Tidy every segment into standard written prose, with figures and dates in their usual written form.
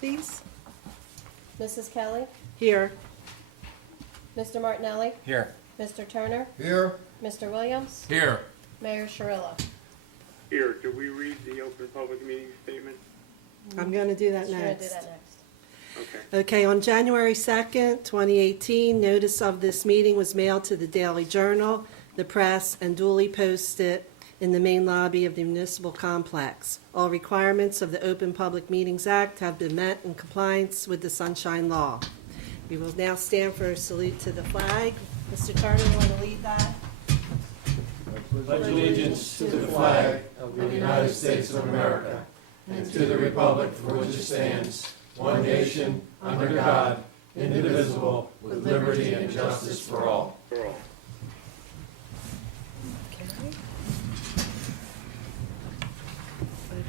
please. Mrs. Kelly, Here. Mr. Martinelli, Here. Mr. Turner, Here. Mr. Williams, Here. Mayor Sharilla. Here, do we read the open public meeting statement? I'm going to do that Sure, do next. that next. Okay. Okay, on January 2nd, 2018, notice of this meeting was mailed to the Daily Journal, the press, and duly posted in the main lobby of the municipal complex. All requirements of the Open Public Meetings Act have been met in compliance with the Sunshine Law. We will now stand for a salute to the flag. Mr. Turner, you want to lead that? Pledge allegiance to the flag of the United States of America and to the republic for which it stands, one nation, under God, indivisible, with liberty and justice for all.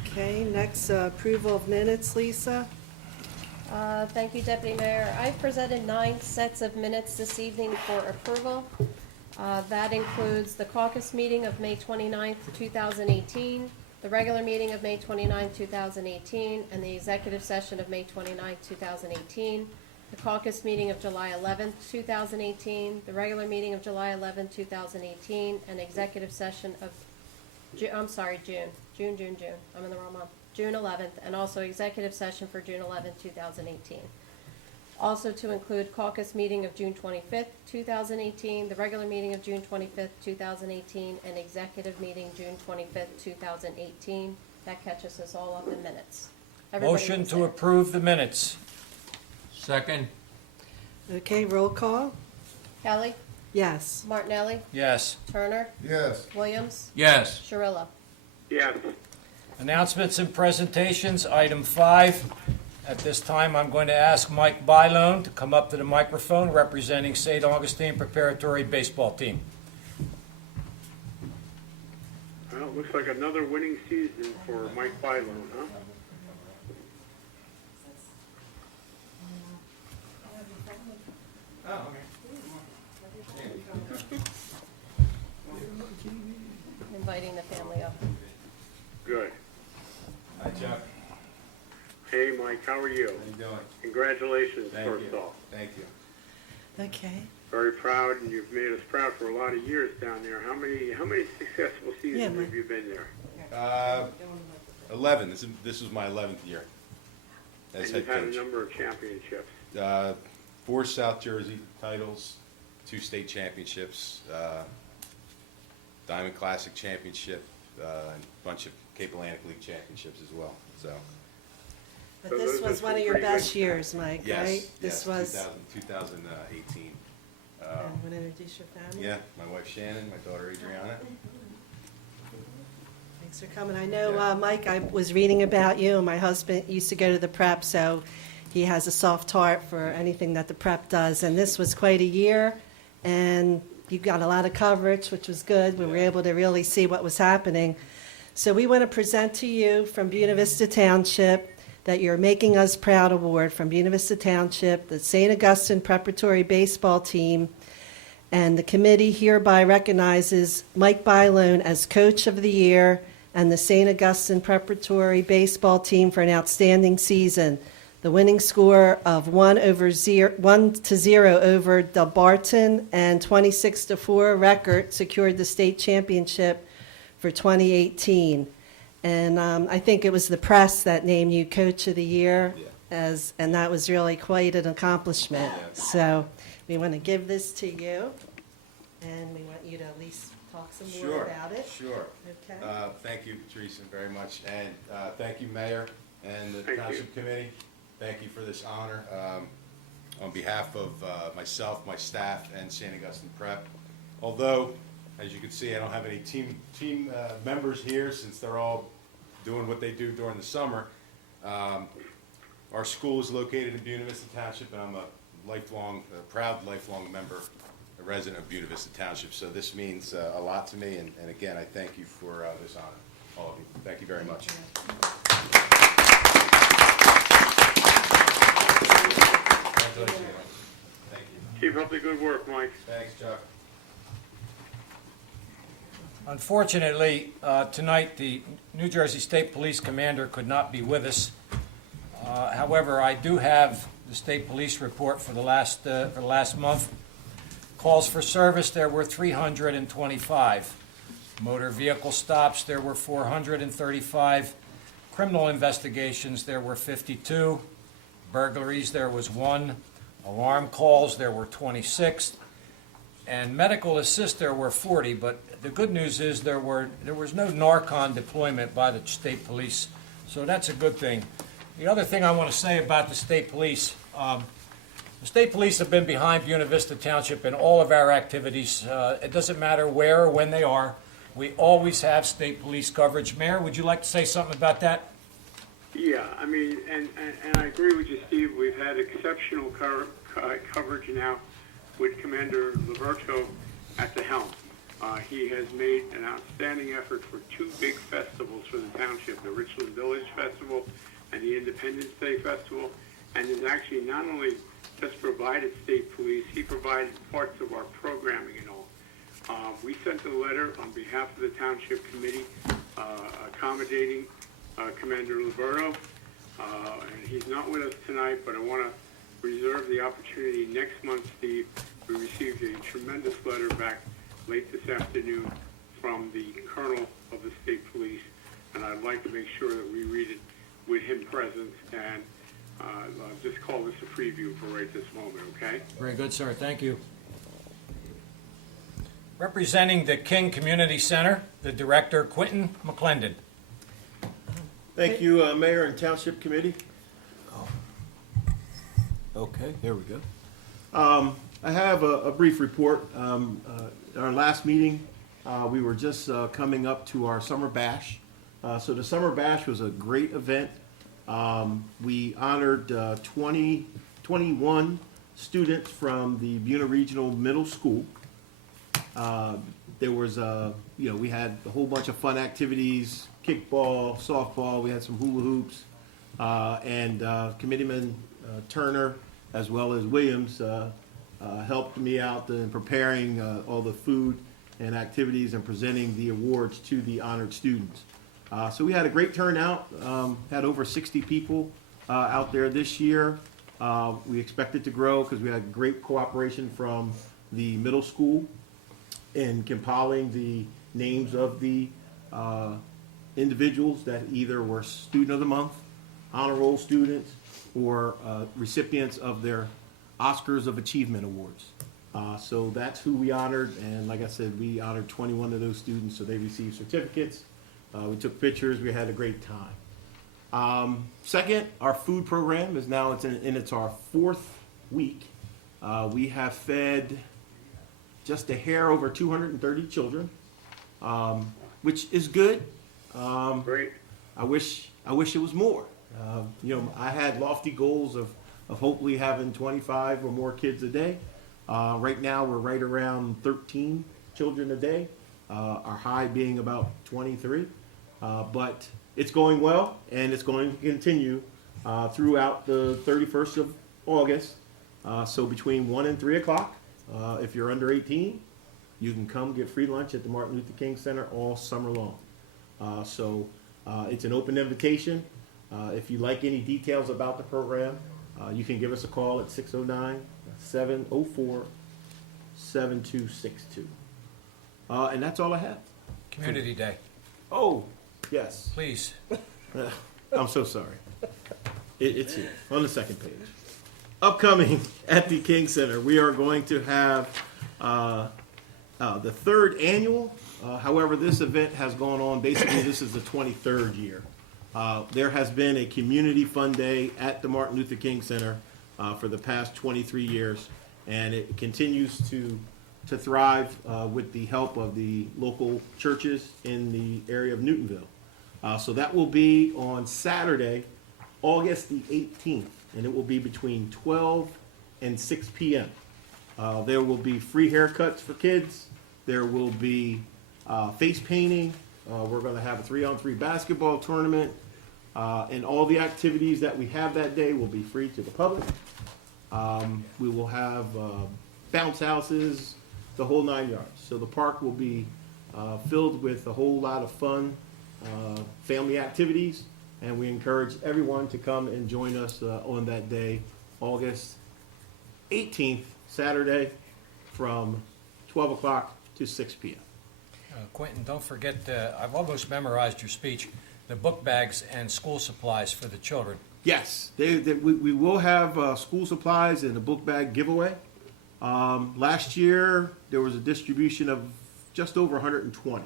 Okay, next, approval of minutes, Lisa. Thank you, Deputy Mayor. I've presented 9 sets of minutes this evening for approval. That includes the caucus meeting of May 29th, 2018, the regular meeting of May 29th, 2018, and the executive session of May 29th, 2018, the caucus meeting of July 11th, 2018, the regular meeting of July 11th, 2018, and executive session of, June. I'm in the wrong month. June 11th, and also executive session for June 11th, 2018. Also to include caucus meeting of June 25th, 2018, the regular meeting of June 25th, 2018, and executive meeting June 25th, 2018. That catches us all up in minutes. Everybody Motion was to there. approve the minutes. Second. Okay, roll call. Kelly, Yes. Martinelli, Yes. Turner, Yes. Williams, Yes. Sharilla. Yes. Announcements and presentations, item 5. At this time, I'm going to ask Mike Bylone to come up to the microphone representing St. Augustine Preparatory Baseball Team. Well, it looks like another winning season for Mike Bylone, huh? Inviting the family up. Good. Hi, Chuck. Hey, Mike, how are you? How you doing? Congratulations, Thank first you. off. Thank you. Okay. Very proud, and you've made us proud for a lot of years down there. How many successful seasons Mike. have you been there? 11. This was my 11th year as And head you've had a coach. number of championships. 4 South Jersey titles, 2 state championships, Diamond Classic championship, and a bunch of Cape Atlantic League championships as well. So But So this those are was some one of your pretty best good- years, Mike, yes, right? yes, This was. 2018. Want to introduce your family? Yeah, my wife Shannon, my daughter Adriana. Thanks for coming. I know, Yeah. Mike, I was reading about you, and my husband used to go to the prep, so he has a soft heart for anything that the prep does. And this was quite a year, and you got a lot of coverage, which was good. We were Yeah. able to really see what was happening. So we want to present to you from Buena Vista Township that your Making Us Proud Award from Buena Vista Township, the St. Augustine Preparatory Baseball Team, and the committee hereby recognizes Mike Bylone as Coach of the Year and the St. Augustine Preparatory Baseball Team for an outstanding season. The winning score of 1-0 over Del Barton and 26-4 record secured the state championship for 2018. And I think it was the press that named you Coach of the Year, Yeah. and that was really quite an accomplishment. Yeah. So we want to give this to you, and we want you to at least talk some more Sure, about it. sure. Okay. Thank you, Teresa, very much. And thank you, Mayor and the Thank you. Township Committee. Thank you for this honor. On behalf of myself, my staff, and St. Augustine Prep. Although, as you can see, I don't have any team members here since they're all doing what they do during the summer. Our school is located in Buena Vista Township, and I'm a proud lifelong member, a resident of Buena Vista Township. So this means a lot to me, and again, I thank you for this honor, all of you. Thank you very much. Congratulations. Thank you. Keep up the good work, Mike. Thanks, Chuck. Unfortunately, tonight, the New Jersey State Police Commander could not be with us. However, I do have the state police report for the last month. Calls for service, there were 325. Motor vehicle stops, there were 435. Criminal investigations, there were 52. Burglaries, there was 1. Alarm calls, there were 26. And medical assist, there were 40. But the good news is there was no Narcon deployment by the state police, so that's a good thing. The other thing I want to say about the state police, the state police have been behind Buena Vista Township in all of our activities. It doesn't matter where or when they are. We always have state police coverage. Mayor, would you like to say something about that? Yeah, I mean, and I agree with you, Steve. We've had exceptional coverage now with Commander Liberto at the helm. He has made an outstanding effort for 2 big festivals for the township, the Richland Village Festival and the Independence Day Festival, and has actually not only just provided state police, he provided parts of our programming and all. We sent a letter on behalf of the Township Committee accommodating Commander Liberto, and he's not with us tonight, but I want to reserve the opportunity next month, Steve. We received a tremendous letter back late this afternoon from the Colonel of the State Police, and I'd like to make sure that we read it with him present, and I'll just call this a preview for right this moment, okay? Very good, sir. Thank you. Representing the King Community Center, the Director, Quentin McClendon. Thank you, Mayor and Township Committee. Okay, here we go. I have a brief report. Our last meeting, we were just coming up to our summer bash. So the summer bash was a great event. We honored 21 students from the Buena Regional Middle School. There was we had a whole bunch of fun activities, kickball, softball, we had some hula hoops, and Committeeman Turner as well as Williams helped me out in preparing all the food and activities and presenting the awards to the honored students. So we had a great turnout, had over 60 people out there this year. We expect it to grow because we had great cooperation from the middle school in compiling the names of the individuals that either were Student of the Month, Honor Roll students, or recipients of their Oscars of Achievement Awards. So that's who we honored, and like I said, we honored 21 of those students, so they received certificates. We took pictures, we had a great time. Second, our food program is now it's our 4th week. We have fed just a hair over 230 children, which is good. Great. I wish it was more. I had lofty goals of hopefully having 25 or more kids a day. Right now, we're right around 13 children a day, our high being about 23. But it's going well, and it's going to continue throughout the 31st of August. So between 1 and 3 o'clock, if you're under 18, you can come get free lunch at the Martin Luther King Center all summer long. So it's an open invitation. If you like any details about the program, you can give us a call at 609-704-7262. And that's all I have. Community Day, Oh, yes. please. I'm so sorry. It's here on the second page. Upcoming at the King Center, we are going to have the 3rd annual. However, this event has gone on. Basically, this is the 23rd year. There has been a community fun day at the Martin Luther King Center for the past 23 years, and it continues to thrive with the help of the local churches in the area of Newtonville. So that will be on Saturday, August the 18th, and it will be between 12 and 6 p.m. There will be free haircuts for kids. There will be face painting. We're going to have a 3-on-3 basketball tournament. And all the activities that we have that day will be free to the public. We will have bounce houses, the whole 9 yards. So the park will be filled with a whole lot of fun family activities. and we encourage everyone to come and join us on that day, August 18th, Saturday, from 12 o'clock to 6 p.m. Quentin, don't forget, I've almost memorized your speech, the book bags and school supplies for the children. Yes, we will have school supplies and a book bag giveaway. Last year, there was a distribution of just over 120.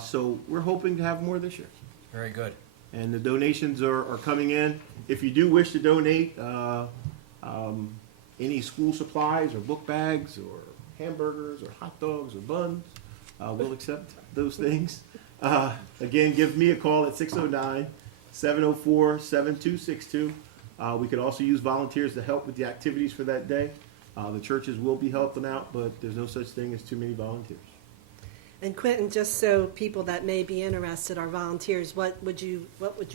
So we're hoping to have more this year. Very good. And the donations are coming in. If you do wish to donate any school supplies or book bags or hamburgers or hot dogs or buns, we'll accept those things. Again, give me a call at 609-704-7262. We could also use volunteers to help with the activities for that day. The churches will be helping out, but there's no such thing as too many volunteers. And Quentin, just so people that may be interested are volunteers, what would you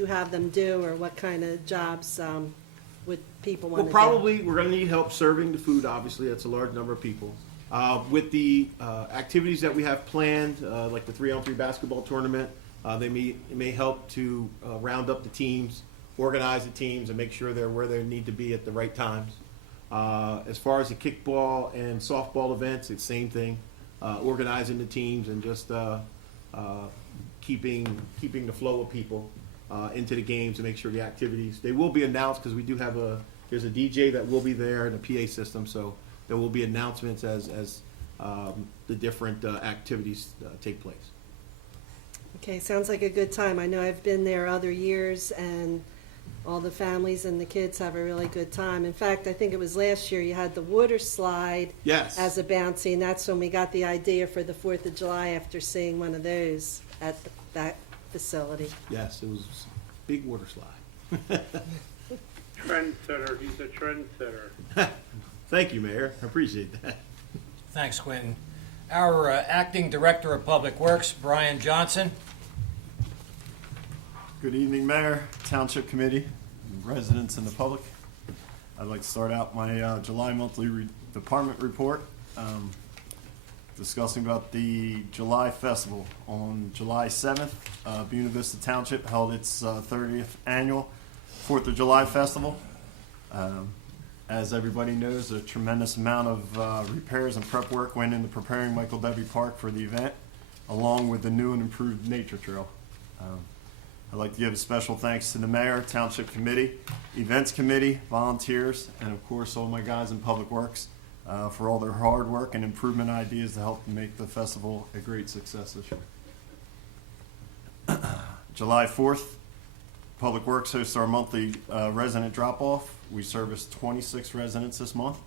have them do, or what kind of jobs would people want Well, to probably we're going to need help serving the food. Obviously, that's a large number of people. With the activities that we have planned, like the 3-on-3 basketball tournament, they may help to round up the teams, organize the teams, and make sure they're where they need to be at the right times. As far as the kickball and softball events, it's the same thing. Organizing the teams and just keeping the flow of people into the games and make sure the activities. They will be announced because we do have there's a DJ that will be there and a PA system, so there will be announcements as the different activities take place. Okay, sounds like a good time. I know I've been there other years, and all the families and the kids have a really good time. In fact, I think it was last year you had the water slide Yes. as a bouncy, and that's when we got the idea for the 4th of July after seeing one of those at that facility. Yes, it was a big water slide. Trendsetter, he's a trendsetter. Thank you, Mayor. I appreciate that. Thanks, Quentin. Our Acting Director of Public Works, Brian Johnson. Good evening, Mayor, Township Committee, residents, and the public. I'd like to start out my July monthly department report, discussing about the July Festival. On July 7th, Buena Vista Township held its 30th annual 4th of July Festival. As everybody knows, a tremendous amount of repairs and prep work went into preparing Michael W. Park for the event, along with the new and improved nature trail. I'd like to give a special thanks to the mayor, township committee, events committee, volunteers, and of course all my guys in public works for all their hard work and improvement ideas to help make the festival a great success this year. July 4th, Public Works hosts our monthly resident drop-off. We serviced 26 residents this month.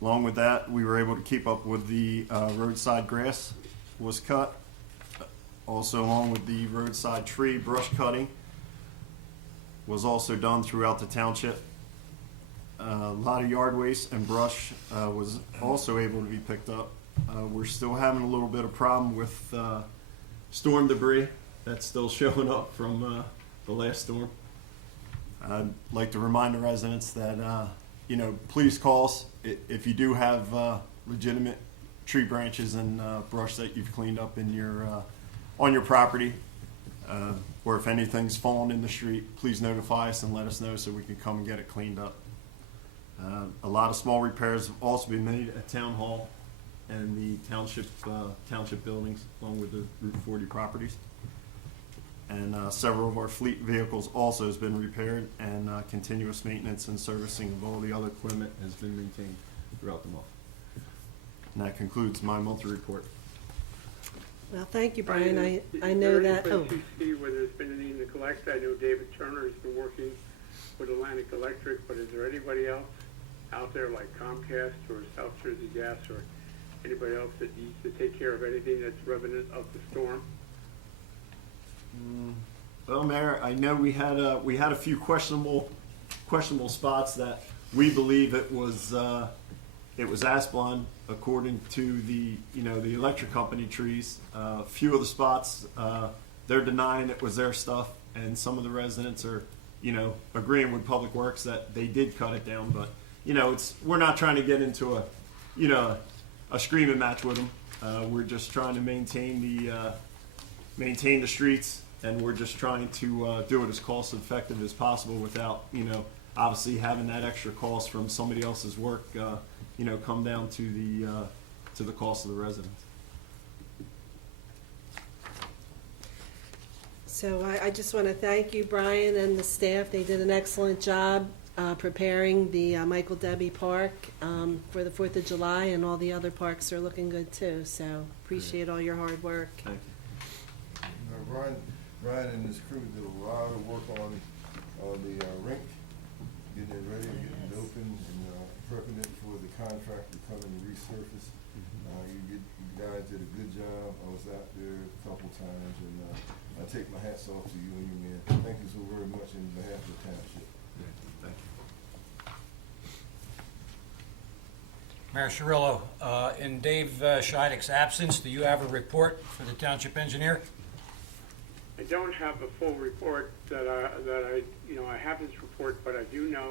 Along with that, we were able to keep up with the roadside grass was cut. Also, along with the roadside tree brush cutting was also done throughout the township. A lot of yard waste and brush was also able to be picked up. We're still having a little bit of problem with storm debris that's still showing up from the last storm. I'd like to remind the residents that, please call us if you do have legitimate tree branches and brush that you've cleaned up in on your property, or if anything's fallen in the street, please notify us and let us know so we can come and get it cleaned up. A lot of small repairs have also been made at Town Hall and the township buildings, along with the Route 40 properties. And several of our fleet vehicles also has been repaired, and continuous maintenance and servicing of all the other equipment has been maintained throughout the month. And that concludes my monthly report. Well, thank you, Brian. I Is know there that. any place you see where there's been any neglect? I know David Turner has been working with Atlantic Electric, but is there anybody else out there like Comcast or South Jersey Gas or anybody else that needs to take care of anything that's remnant of the storm? Well, Mayor, I know we had a few questionable spots that we believe it was Asplund, according to the electric company trees. A few of the spots they're denying it was their stuff, and some of the residents are agreeing with Public Works that they did cut it down. But we're not trying to get into a screaming match with them. We're just trying to maintain the streets and we're just trying to do it as cost effective as possible without, obviously having that extra cost from somebody else's work, come down to the cost of the residents. So I just want to thank you, Brian, and the staff. They did an excellent job preparing the Michael Debbie Park for the 4th of July, and all the other parks are looking good too. So appreciate all your hard work. Thank you. Brian and his crew did a lot of work on the rink, getting it ready, getting it open, and prepping it for the contract to come and resurface. You guys did a good job. I was out there a couple times, and I take my hats off to you and your men. Thank you so very much on behalf of the township. Thank you. Mayor Cirillo, in Dave Scheidek's absence, do you have a report for the township engineer? I don't have a full report I have his report, but I do know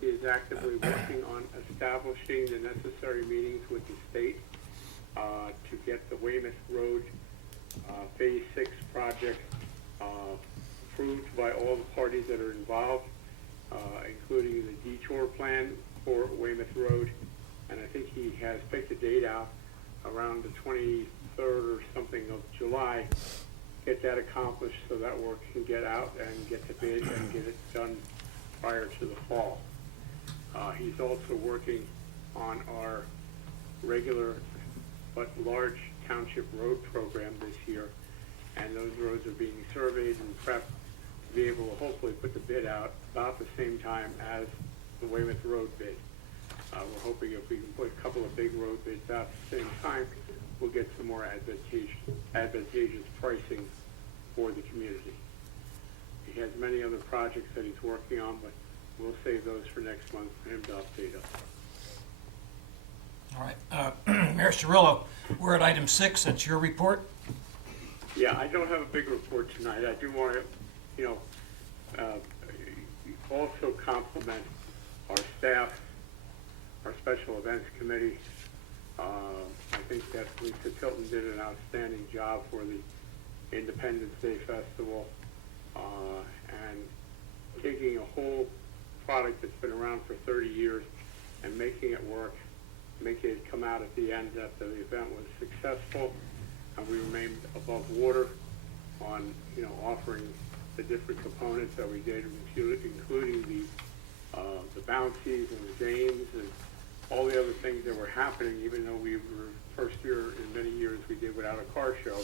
he is actively working on establishing the necessary meetings with the state to get the Weymouth Road Phase 6 project approved by all the parties that are involved, including the detour plan for Weymouth Road. And I think he has picked a date out around the 23rd or something of July. Get that accomplished so that work can get out and get to bid and get it done prior to the fall. He's also working on our regular but large township road program this year, and those roads are being surveyed and prepped to be able to hopefully put the bid out about the same time as the Weymouth Road bid. We're hoping if we can put a couple of big road bids out at the same time, we'll get some more advantageous pricing for the community. He has many other projects that he's working on, but we'll save those for next month for him to update us. All right. Mayor Cirillo, we're at item 6. That's your report. Yeah, I don't have a big report tonight. I do want to, also compliment our staff, our special events committee. I think that Lisa Tilton did an outstanding job for the Independence Day Festival, and taking a whole product that's been around for 30 years and making it work, making it come out at the end that the event was successful, and we remained above water on, offering the different components that we did, including the bouncies and the games and all the other things that were happening. Even though we were first year in many years we did without a car show,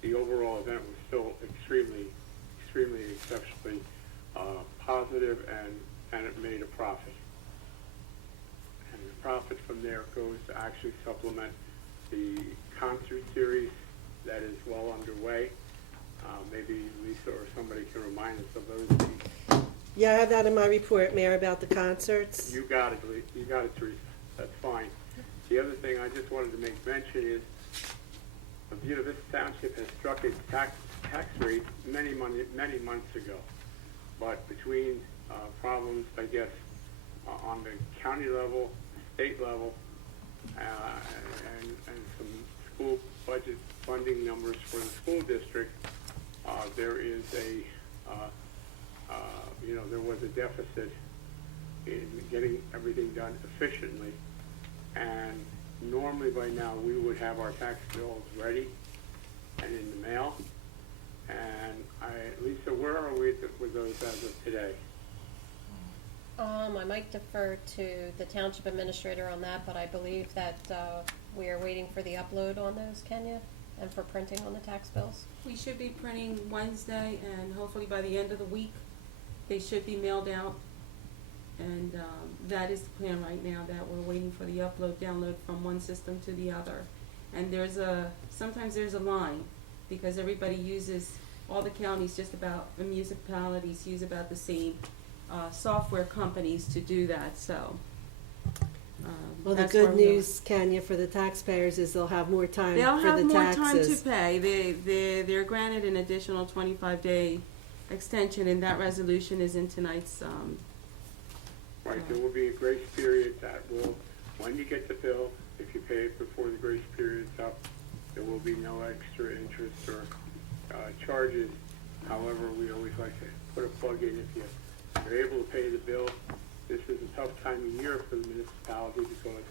the overall event was still extremely exceptionally positive, and it made a profit. And the profit from there goes to actually supplement the concert series that is well underway. Maybe Lisa or somebody can remind us of those dates. Yeah, I have that in my report, Mayor, about the concerts. You got it, Teresa. That's fine. The other thing I just wanted to make mention is Buena Vista Township has struck its tax rate many months ago. But between problems, I guess, on the county level, state level, and some school budget funding numbers for the school district, there is there was a deficit in getting everything done efficiently. And normally by now we would have our tax bills ready and in the mail. And Lisa, where are we with those as of today? I might defer to the township administrator on that, but I believe that we are waiting for the upload on those, Kenya, and for printing on the tax bills. We should be printing Wednesday, and hopefully by the end of the week, they should be mailed out. And that is the plan right now, that we're waiting for the download from one system to the other. And sometimes there's a line, because everybody uses, all the counties, just about, the municipalities use about the same software companies to do that, so. Well, the that's where good we are. news, Kenya, for the taxpayers is they'll have more time They'll for have the more taxes. time to pay. They're granted an additional 25-day extension, and that resolution is in tonight's, Right, there will be a grace period that will, when you get the bill, if you pay it before the grace period's up, there will be no extra interest or charges However, we always like to put a plug in if you're able to pay the bill. This is a tough time of year for the municipality because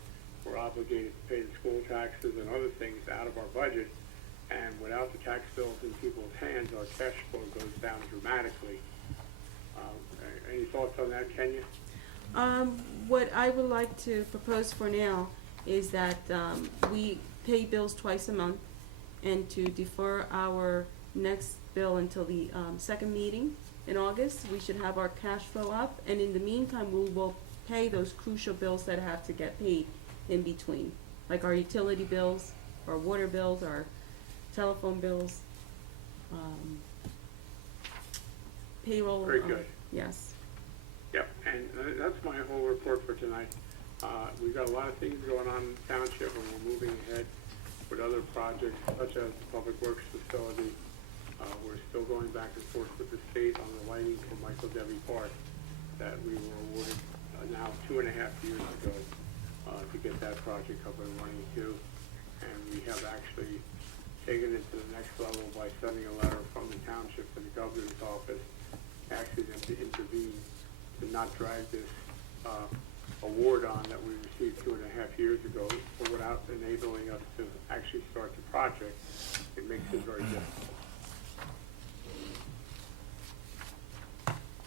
we're obligated to pay the school taxes and other things out of our budget. And without the tax bills in people's hands, our cash flow goes down dramatically. Any thoughts on that, Kenya? What I would like to propose for now is that we pay bills twice a month and to defer our next bill until the second meeting in August. We should have our cash flow up, and in the meantime, we will pay those crucial bills that have to get paid in between, like our utility bills, our water bills, our telephone bills, payroll. Very good. Yes. Yep, and that's my whole report for tonight. We've got a lot of things going on in the township, and we're moving ahead with other projects, such as the Public Works Facility. We're still going back and forth with the state on the lighting for Michael Debbie Park that we were awarded now 2.5 years ago to get that project up and running too. And we have actually taken it to the next level by sending a letter from the township to the governor's office, asking them to intervene to not drag this award on that we received 2.5 years ago, but without enabling us to actually start the project. It makes it very difficult.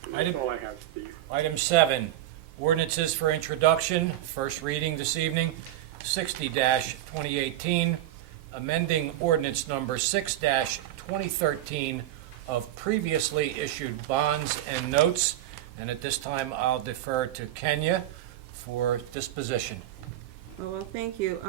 And that's all I have, Steve. Item 7, ordinances for introduction, first reading this evening, 60-2018, amending ordinance number 6-2013 of previously issued bonds and notes. And at this time, I'll defer to Kenya for disposition. Well, thank you.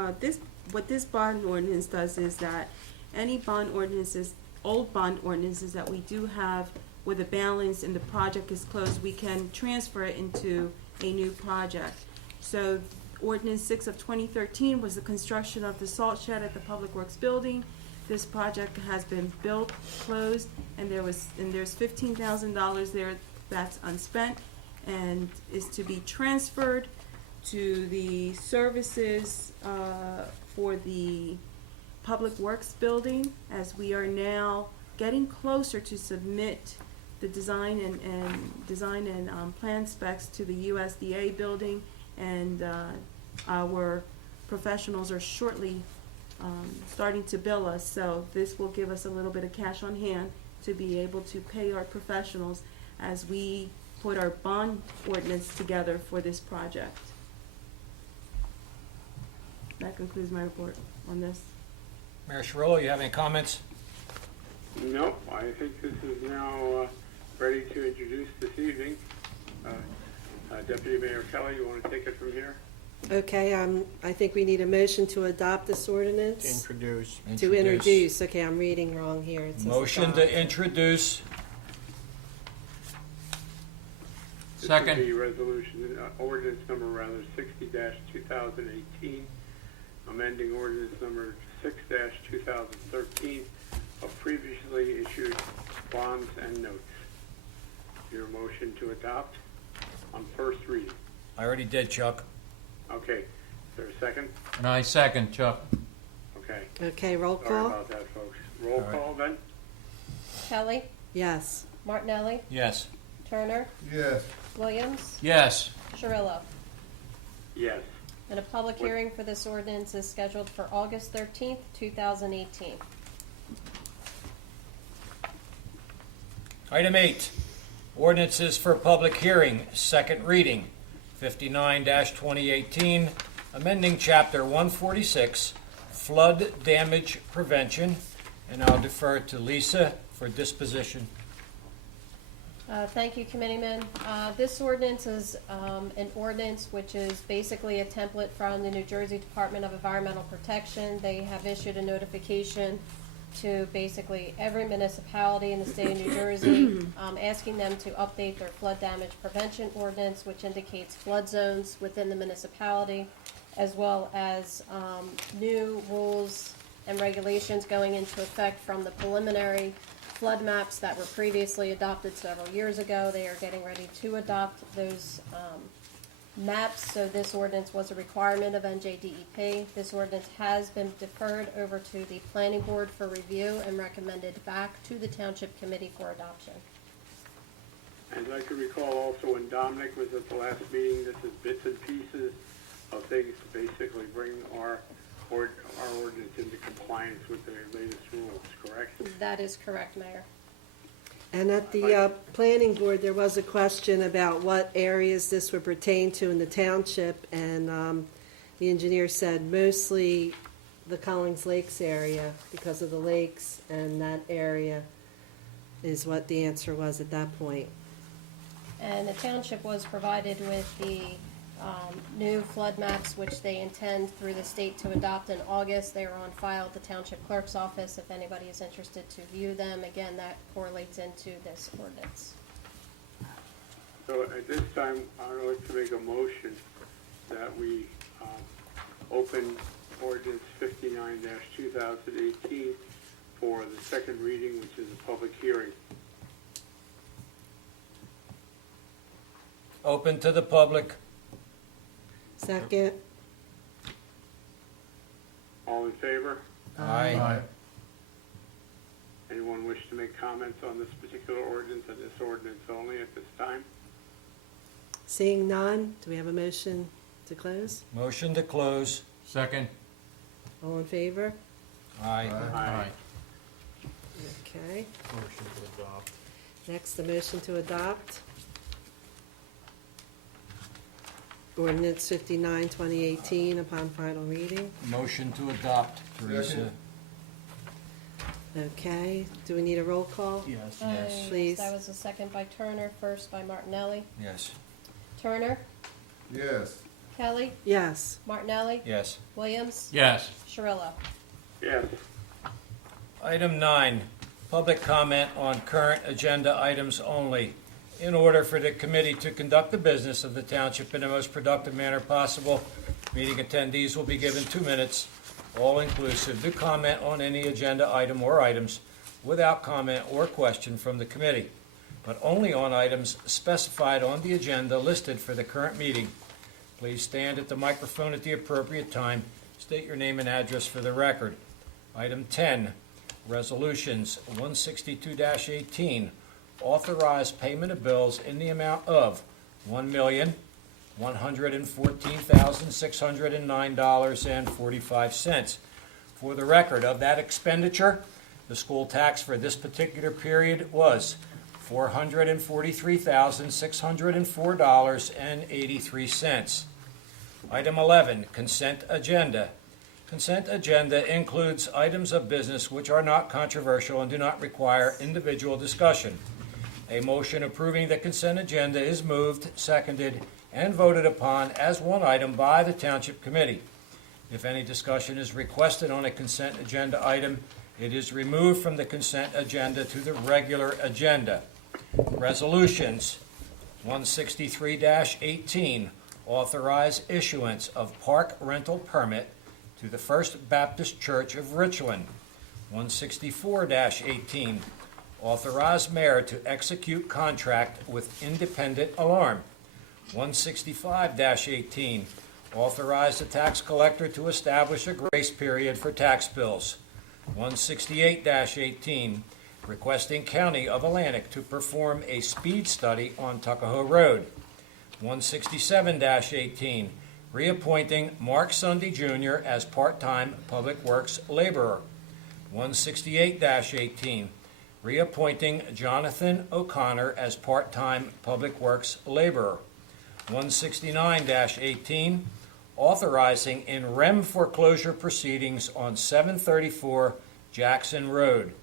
What this bond ordinance does is that any bond ordinances, old bond ordinances that we do have where the balance in the project is closed, we can transfer it into a new project. So ordinance 6 of 2013 was the construction of the salt shed at the Public Works Building. This project has been built, closed, and there's $15,000 there that's unspent and is to be transferred to the services for the Public Works Building, as we are now getting closer to submit the design and plan specs to the USDA building, and our professionals are shortly starting to bill us. So this will give us a little bit of cash on hand to be able to pay our professionals as we put our bond ordinance together for this project. That concludes my report on this. Mayor Cirillo, you have any comments? No, I think this is now ready to introduce this evening. Deputy Mayor Kelly, you want to take it from here? Okay, I think we need a motion to adopt this ordinance. Introduce. To introduce. Okay, I'm reading wrong here. It says Motion adopt. to introduce. Second. This is the resolution, ordinance number rather 60-2018, amending ordinance number 6-2013 of previously issued bonds and notes. Your motion to adopt on first reading. I already did, Chuck. Okay, is there a second? And I second, Chuck. Okay, Okay, roll sorry call? about that, folks. Roll All right. call then? Kelly, Yes. Martinelli, Yes. Turner, Yes. Williams, Yes. Cirillo. Yes. And a public hearing for this ordinance is scheduled for August 13th, 2018. Item 8, ordinances for public hearing, second reading, 59-2018, amending Chapter 146, flood damage prevention, and I'll defer to Lisa for disposition. Thank you, Committeeman. This ordinance is an ordinance which is basically a template from the New Jersey Department of Environmental Protection. They have issued a notification to basically every municipality in the state of New Jersey, asking them to update their flood damage prevention ordinance, which indicates flood zones within the municipality, as well as new rules and regulations going into effect from the preliminary flood maps that were previously adopted several years ago. They are getting ready to adopt those maps, so this ordinance was a requirement of NJDEP. This ordinance has been deferred over to the planning board for review and recommended back to the township committee for adoption. As I can recall also when Dominic was at the last meeting, this is bits and pieces of things to basically bring our ordinance into compliance with the latest rules, correct? That is correct, Mayor. And at the planning board, there was a question about what areas this would pertain to in the township, and the engineer said mostly the Collins Lakes area because of the lakes, and that area is what the answer was at that point. And the township was provided with the new flood maps, which they intend through the state to adopt in August. They are on file at the township clerk's office if anybody is interested to view them. Again, that correlates into this ordinance. So at this time, I would like to make a motion that we open ordinance 59-2018 for the second reading, which is a public hearing. Open to the public. Second. All in favor? Aye. Anyone wish to make comments on this particular ordinance and this ordinance only at this time? Seeing none, do we have a motion to close? Motion to close. Second. All in favor? Aye. Aye. Okay. Motion to adopt. Next, the motion to adopt. Ordinance 59, 2018, upon final reading. Motion to adopt, Teresa. Second. Okay, do we need a roll call? Yes. Yes. Please. That was a second by Turner, first by Martinelli. Yes. Turner, Yes. Kelly, Yes. Martinelli, Yes. Williams, Yes. Shirillo. Yes. Item 9, public comment on current agenda items only. In order for the committee to conduct the business of the township in the most productive manner possible, meeting attendees will be given 2 minutes, all inclusive, to comment on any agenda item or items without comment or question from the committee, but only on items specified on the agenda listed for the current meeting. Please stand at the microphone at the appropriate time. State your name and address for the record. Item 10, resolutions 162-18. Authorize payment of bills in the amount of $1,114,609.45. For the record of that expenditure, the school tax for this particular period was $443,604.83. Item 11, consent agenda. Consent agenda includes items of business which are not controversial and do not require individual discussion. A motion approving the consent agenda is moved, seconded, and voted upon as one item by the Township Committee. If any discussion is requested on a consent agenda item, it is removed from the consent agenda to the regular agenda. Resolutions 163-18, authorize issuance of park rental permit to the First Baptist Church of Richland. 164-18, authorize mayor to execute contract with Independent Alarm. 165-18, authorize the tax collector to establish a grace period for tax bills. 168-18, requesting County of Atlantic to perform a speed study on Tuckahoe Road. 167-18, reappointing Mark Sunday Jr. as part-time Public Works laborer. 168-18, reappointing Jonathan O'Connor as part-time Public Works laborer. 169-18, authorizing in rem foreclosure proceedings on 734 Jackson Road.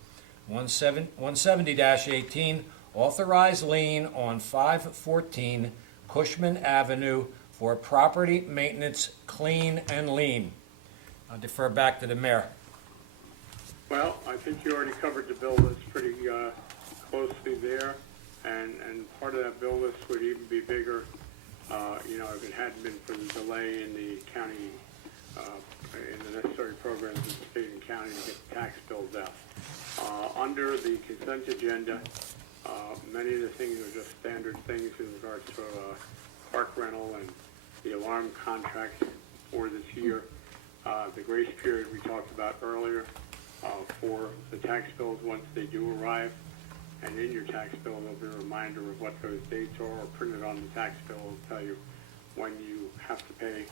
170-18, authorize lien on 514 Cushman Avenue for property maintenance clean and lien. I'll defer back to the mayor. Well, I think you already covered the bill list pretty closely there, and part of that bill list would even be bigger, if it hadn't been for the delay in the county, in the necessary programs in the state and county to get the tax bills out. Under the consent agenda, many of the things are just standard things in regards to park rental and the alarm contract for this year. The grace period we talked about earlier for the tax bills once they do arrive. And in your tax bill, there'll be a reminder of what those dates are, or printed on the tax bill will tell you when you have to pay,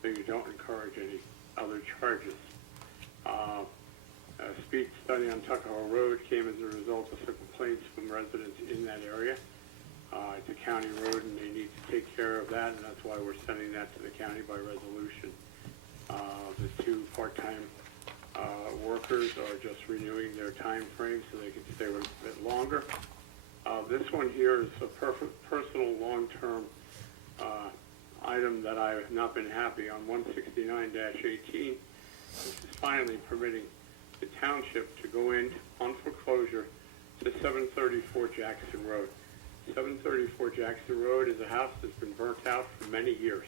so you don't encourage any other charges. A speed study on Tuckahoe Road came as a result of some complaints from residents in that area. It's a county road, and they need to take care of that, and that's why we're sending that to the county by resolution. The two part-time workers are just renewing their time frame so they can stay a little bit longer. This one here is a personal long-term item that I have not been happy on 169-18. This is finally permitting the township to go in on foreclosure to 734 Jackson Road. 734 Jackson Road is a house that's been burnt out for many years.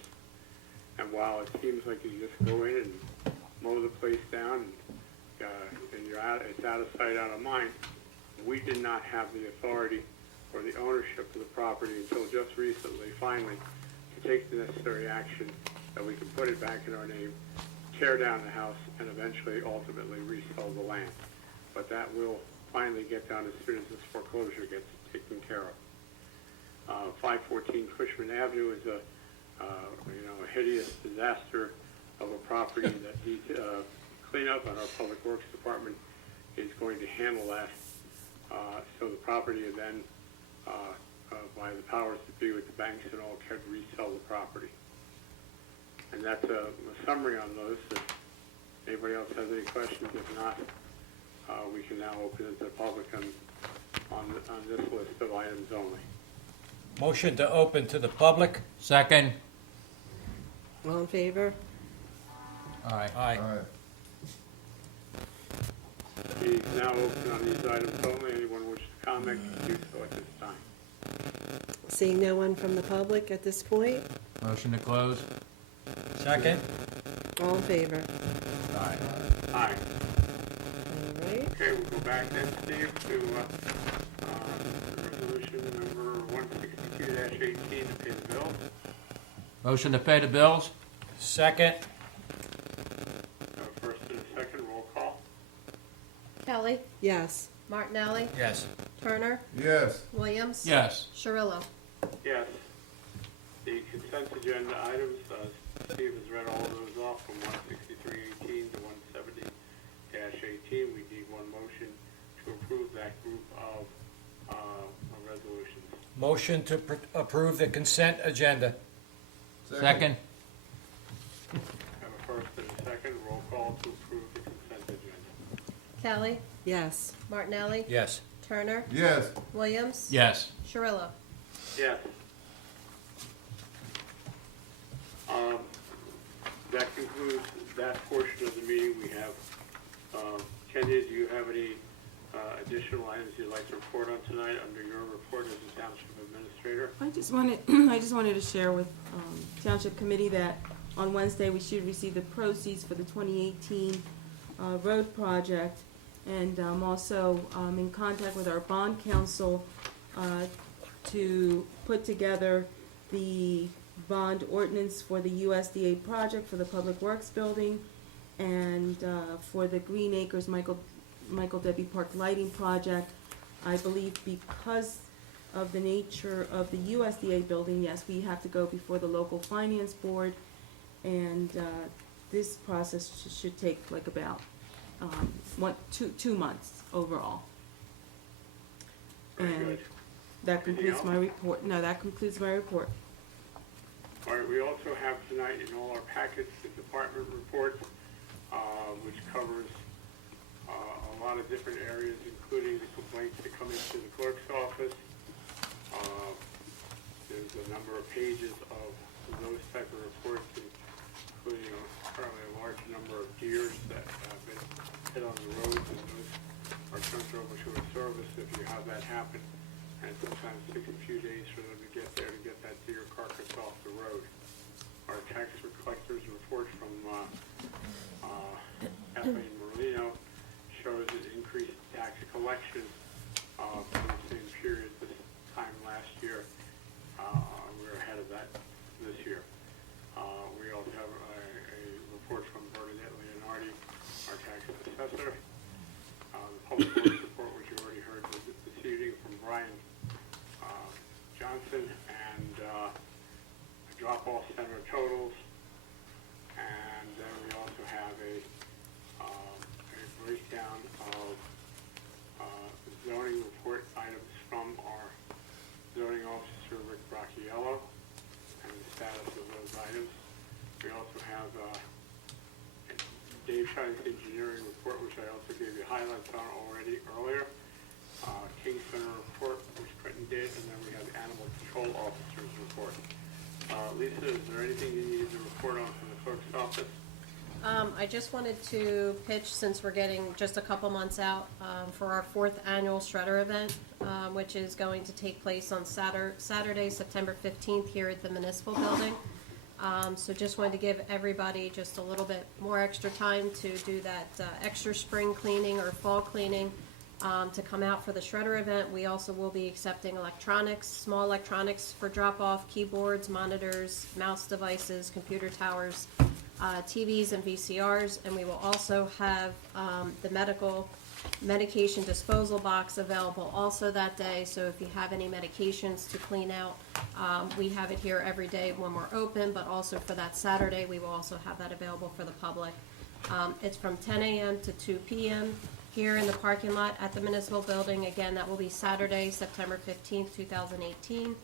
And while it seems like you just go in and mow the place down and you're out, it's out of sight, out of mind, we did not have the authority or the ownership of the property until just recently, finally, to take the necessary action that we can put it back in our name, tear down the house, and eventually, ultimately, resell the land. But that will finally get done as soon as this foreclosure gets taken care of. 514 Cushman Avenue is a hideous disaster of a property that needs cleanup, and our Public Works Department is going to handle that. So the property is then, by the powers that be with the banks and all, can resell the property. And that's a summary on those. If anybody else has any questions, if not, we can now open it to the public on this list of items only. Motion to open to the public? Second. All in favor? Aye. Aye. Meeting is now open on these items only. Anyone wish to comment can do so at this time. Seeing no one from the public at this point? Motion to close. Second? All in favor? Aye. Aye. All right. Okay, we'll go back then, Steve, to resolution number 162-18 to pay the bill. Motion to pay the bills. Second? First and a second, roll call. Kelly, Yes. Martinelli, Yes. Turner, Yes. Williams. Yes. Shirillo. Yes. The consent agenda items, Steve has read all of those off from 163-18 to 170-18. We need one motion to approve that group of resolutions. Motion to approve the consent agenda? Second. Have a first and a second, roll call to approve the consent agenda. Kelly, Yes. Martinelli, Yes. Turner, Yes. Williams. Yes. Shirillo. Yes. That concludes that portion of the meeting. We have, Kenya, do you have any additional items you'd like to report on tonight under your report as the Township Administrator? I just wanted to share with Township Committee that on Wednesday we should receive the proceeds for the 2018 road project, and I'm also in contact with our bond counsel to put together the bond ordinance for the USDA project for the Public Works building, and for the Green Acres Michael Debbie Park lighting project. I believe because of the nature of the USDA building, yes, we have to go before the local finance board, and this process should take like about 2 months overall. Very And good. that Anything concludes else? my report. No, that concludes my report. All right, we also have tonight in all our packets the department reports, which covers a lot of different areas, including the complaints that come into the clerk's office. There's a number of pages of those type of reports, including apparently a large number of deers that have been hit on the roads, and those are turned over to a service if you have that happen. And sometimes it takes a few days for them to get there to get that deer carcass off the road. Our tax collector's report from Kathleen Merlino shows an increased tax collection for the same period this time last year. We're ahead of that this year. assessor. The public works report, which you already heard this evening from Brian Johnson, and drop-off center totals. And then we also have a breakdown of zoning report items from our zoning officer, Rick Bracchiello, and the status of those items. We also have Dave Shine's engineering report, which I also gave you highlights on already earlier. King Center report, which Quentin did, and then we have the animal control officer's report. Lisa, is there anything you needed to report on from the clerk's office? I just wanted to pitch, since we're getting just a couple months out, for our 4th annual Shredder event, which is going to take place on Saturday, September 15th, here at the Municipal Building. So just wanted to give everybody just a little bit more extra time to do that extra spring cleaning or fall cleaning, to come out for the Shredder event. We also will be accepting electronics, small electronics for drop-off, keyboards, monitors, mouse devices, computer towers, TVs and VCRs, and we will also have the medication disposal box available also that day. So if you have any medications to clean out, we have it here every day when we're open, but also for that Saturday, we will also have that available for the public. It's from 10 a.m. to 2 p.m. here in the parking lot at the Municipal Building. Again, that will be Saturday, September 15th, 2018.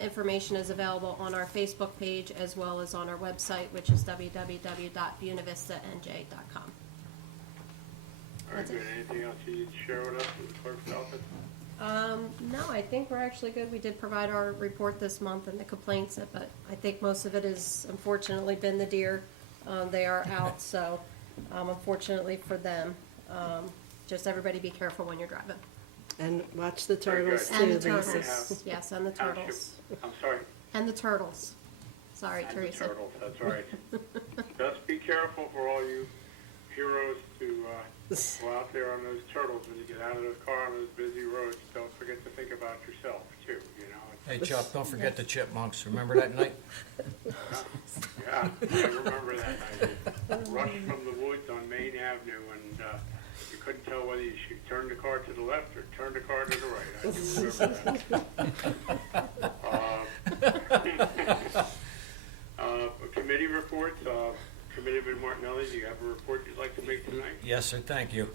Information is available on our Facebook page as well as on our website, which is www.buenavistanj.com. Very good. Anything else you need to share with us from the clerk's office? No, I think we're actually good. We did provide our report this month and the complaints, but I think most of it has unfortunately been the deer. They are out, so unfortunately for them, just everybody be careful when you're driving. And watch the Very turtles good. too, And the Lisa. turtles, yes, and the Township- turtles. I'm sorry? And the turtles. Sorry, And the Teresa. turtles, that's right. Just be careful for all you heroes to go out there on those turtles when you get out of the car on those busy roads. Don't forget to think about yourself too, you know. Hey Chuck, don't forget the chipmunks. Remember that night? Yeah, I remember that night. Rushed from the woods on Main Avenue, and you couldn't tell whether you should turn the car to the left or turn the car to the right. I do remember that. Committee reports. Committeeman Martinelli, do you have a report you'd like to make tonight? Yes, sir, thank you.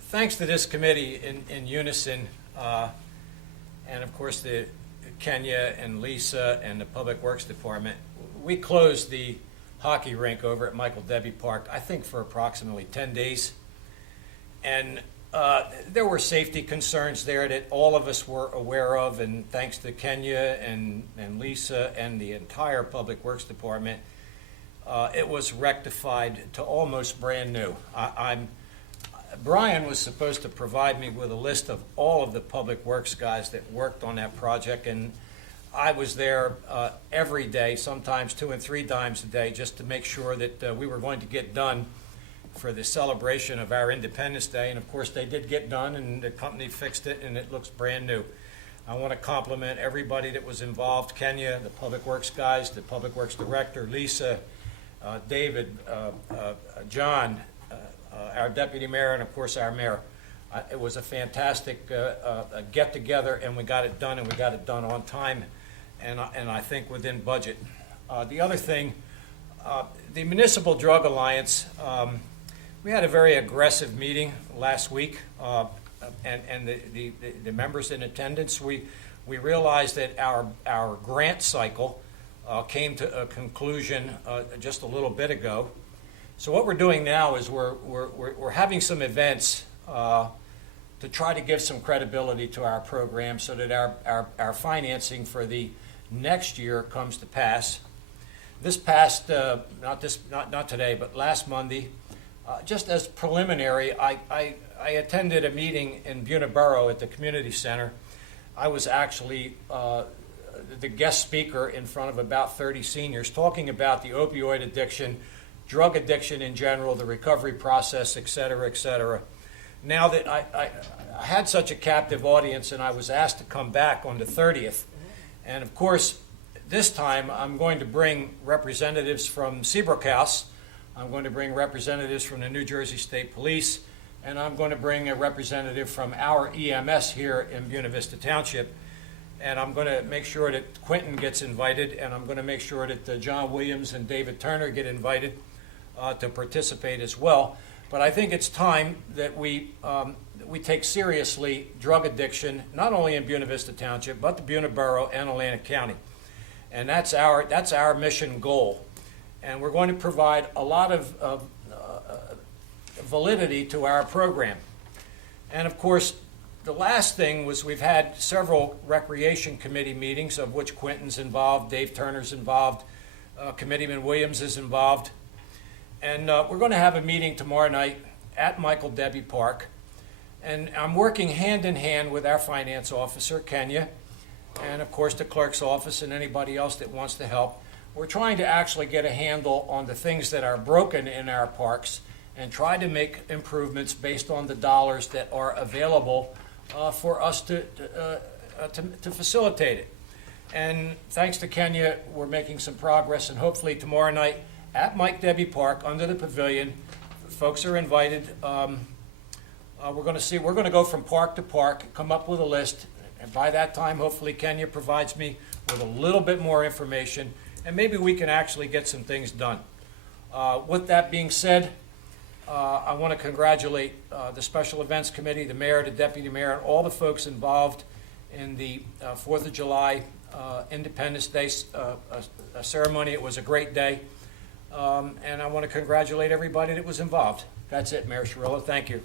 Thanks to this committee in unison, and of course the Kenya and Lisa and the Public Works Department, we closed the hockey rink over at Michael Debbie Park, I think for approximately 10 days. And there were safety concerns there that all of us were aware of, and thanks to Kenya and Lisa and the entire Public Works Department, it was rectified to almost brand new. Brian was supposed to provide me with a list of all of the Public Works guys that worked on that project, and I was there every day, sometimes 2 and 3 times a day, just to make sure that we were going to get done for the celebration of our Independence Day. And of course they did get done, and the company fixed it, and it looks brand new. I want to compliment everybody that was involved: Kenya, the Public Works guys, the Public Works Director, Lisa, David, John, our Deputy Mayor, and of course our Mayor. It was a fantastic get-together, and we got it done, and we got it done on time, and I think within budget. The other thing, the Municipal Drug Alliance, we had a very aggressive meeting last week, and the members in attendance, we realized that our grant cycle came to a conclusion just a little bit ago. So what we're doing now is we're having some events to try to give some credibility to our program, so that our financing for the next year comes to pass. This past, not today, but last Monday, just as preliminary, I attended a meeting in Buena Borough at the community center. I was actually the guest speaker in front of about 30 seniors, talking about the opioid addiction, drug addiction in general, the recovery process, et cetera, et cetera. Now that I had such a captive audience, and I was asked to come back on the 30th, and of course, this time I'm going to bring representatives from Seabrook House. I'm going to bring representatives from the New Jersey State Police, and I'm going to bring a representative from our EMS here in Buena Vista Township. And I'm going to make sure that Quentin gets invited, and I'm going to make sure that John Williams and David Turner get invited to participate as well. But I think it's time that we take seriously drug addiction, not only in Buena Vista Township, but the Buena Borough and Atlantic County. And that's our mission goal. And we're going to provide a lot of validity to our program. And of course, the last thing was we've had several recreation committee meetings, of which Quentin's involved, Dave Turner's involved, Committeeman Williams is involved. And we're going to have a meeting tomorrow night at Michael Debbie Park. And I'm working hand in hand with our finance officer, Kenya, and of course the clerk's office and anybody else that wants to help. We're trying to actually get a handle on the things that are broken in our parks and try to make improvements based on the dollars that are available for us to facilitate it. And thanks to Kenya, we're making some progress, and hopefully tomorrow night at Mike Debbie Park under the pavilion, folks are invited. We're going to go from park to park, come up with a list, and by that time, hopefully Kenya provides me with a little bit more information, and maybe we can actually get some things done. With that being said, I want to congratulate the Special Events Committee, the mayor, the deputy mayor, and all the folks involved in the 4th of July Independence Day ceremony. It was a great day, and I want to congratulate everybody that was involved. That's it, Mayor Cirillo. Thank you.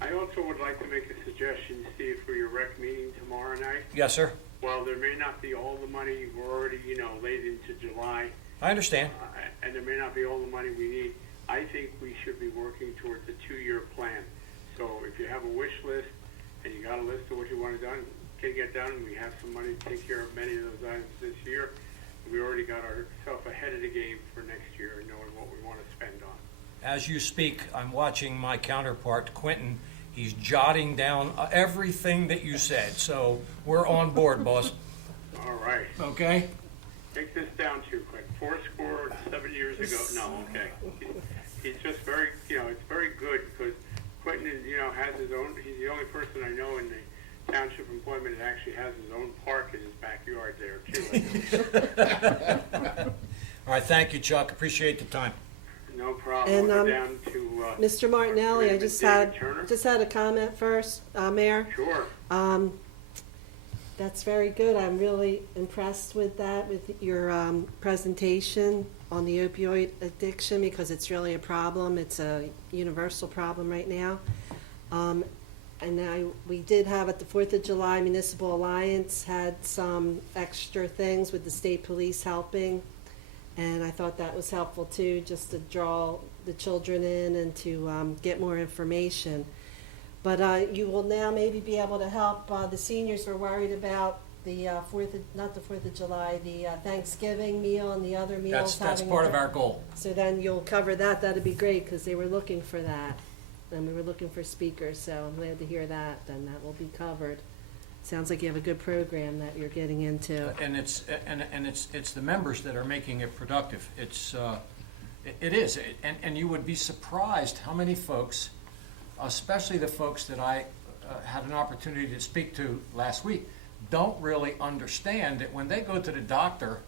I also would like to make a suggestion, Steve, for your rec meeting tomorrow night. Yes, sir. While there may not be all the money, we're already, late into July, I understand. and there may not be all the money we need, I think we should be working towards a 2-year plan. So if you have a wish list and you got a list of what you want to get done, and we have some money to take care of many of those items this year, we already got ourselves ahead of the game for next year and knowing what we want to spend on. As you speak, I'm watching my counterpart, Quentin. He's jotting down everything that you said. So we're on board, boss. All right. Okay? Take this down too quick. 7 years ago. No, okay. He's just very, it's very good because Quentin, has his own. He's the only person I know in the township employment that actually has his own park in his backyard there too. All right. Thank you, Chuck. Appreciate the time. No problem. And, We'll go down to Mr. Martinelli, I just had a comment first, Mayor. Sure. That's very good. I'm really impressed with that, with your presentation on the opioid addiction, because it's really a problem. It's a universal problem right now. And we did have at the 4th of July, Municipal Alliance had some extra things with the state police helping. And I thought that was helpful too, just to draw the children in and to get more information. But you will now maybe be able to help. The seniors were worried about the not the 4th of July, the Thanksgiving meal and the other meals. That's part of our goal. So then you'll cover that. That'd be great because they were looking for that. And we were looking for speakers, so I'm glad to hear that. Then that will be covered. Sounds like you have a good program that you're getting into. And it's the members that are making it productive. It is, and you would be surprised how many folks, especially the folks that I had an opportunity to speak to last week, don't really understand that when they go to the doctor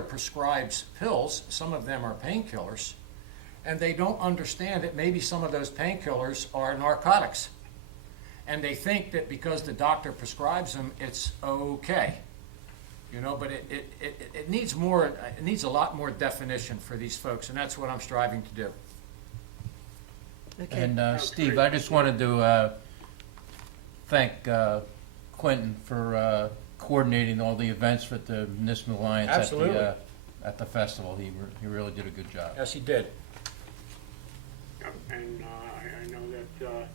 prescribes pills. Some of them are painkillers, and they don't understand that maybe some of those painkillers are narcotics. And they think that because the doctor prescribes them, it's okay, But it needs more. It needs a lot more definition for these folks, and that's what I'm striving to do. Okay. And Steve, I just wanted to thank Quentin for coordinating all the events with the Municipal Alliance Absolutely. at the festival. He really did a good job. Yes, he did. Yep, and I know that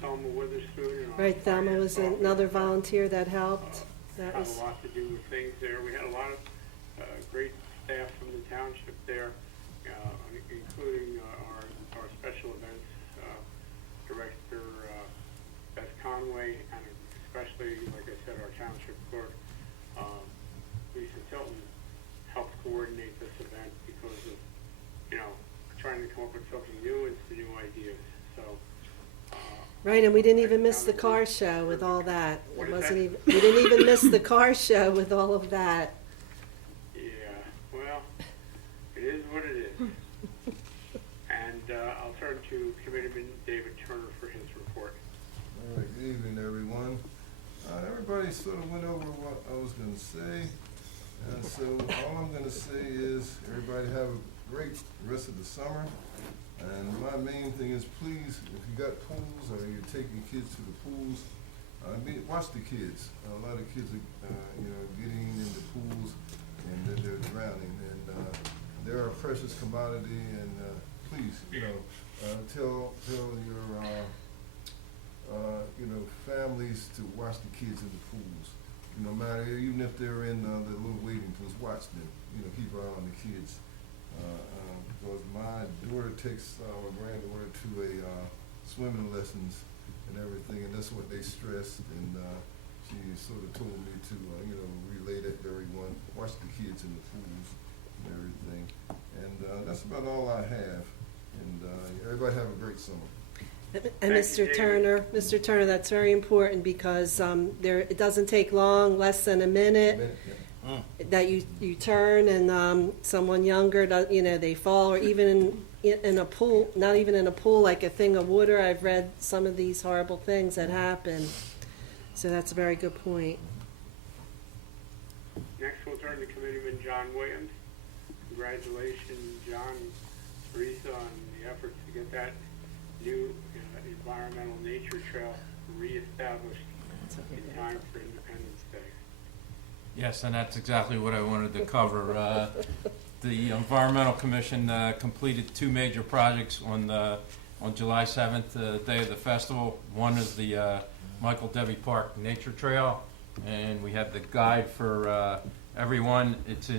Thelma Witherspoon and our Right, Thelma was finance another officer, volunteer that helped. That had was a lot to do with things there. We had a lot of great staff from the township there, including our special events director, Beth Conway, and especially, like I said, our township clerk, Lisa Tilton, helped coordinate this event because of, trying to come up with something new and some new ideas, so. Right, and we didn't even miss the car show with all that. What It is wasn't that? even, we didn't even miss the car show with all of that. Yeah, well, it is what it is. And I'll turn to Committeeman David Turner for his report. All right, good evening, everyone. Everybody sort of went over what I was gonna say, and so all I'm gonna say is, everybody have a great rest of the summer. And my main thing is, please, if you got pools or you're taking kids to the pools, watch the kids. A lot of kids are, getting into pools and they're drowning. And they're a precious commodity. And please, tell your families to watch the kids in the pools. No matter, even if they're in the little waiting pools, watch them. Keep an eye on the kids. Because my daughter takes my granddaughter to a swimming lessons and everything, and that's what they stressed. And she sort of told me to, relay that to everyone. Watch the kids in the pools and everything. And that's about all I have. And everybody have a great summer. And Mr. Turner, that's very important because it doesn't take long, less than a minute, that you turn and someone younger, they fall, or even in a pool, not even in a pool, like a thing of water. I've read some of these horrible things that happen. So that's a very good point. Next, we'll turn to Committeeman John Williams. Congratulations, John, Teresa, on the efforts to get that new environmental nature trail reestablished in time for Independence Day. Yes, and that's exactly what I wanted to cover. The Environmental Commission completed two major projects on July 7th, the day of the festival. One is the Michael Debbie Park Nature Trail, and we have the guide for everyone. It's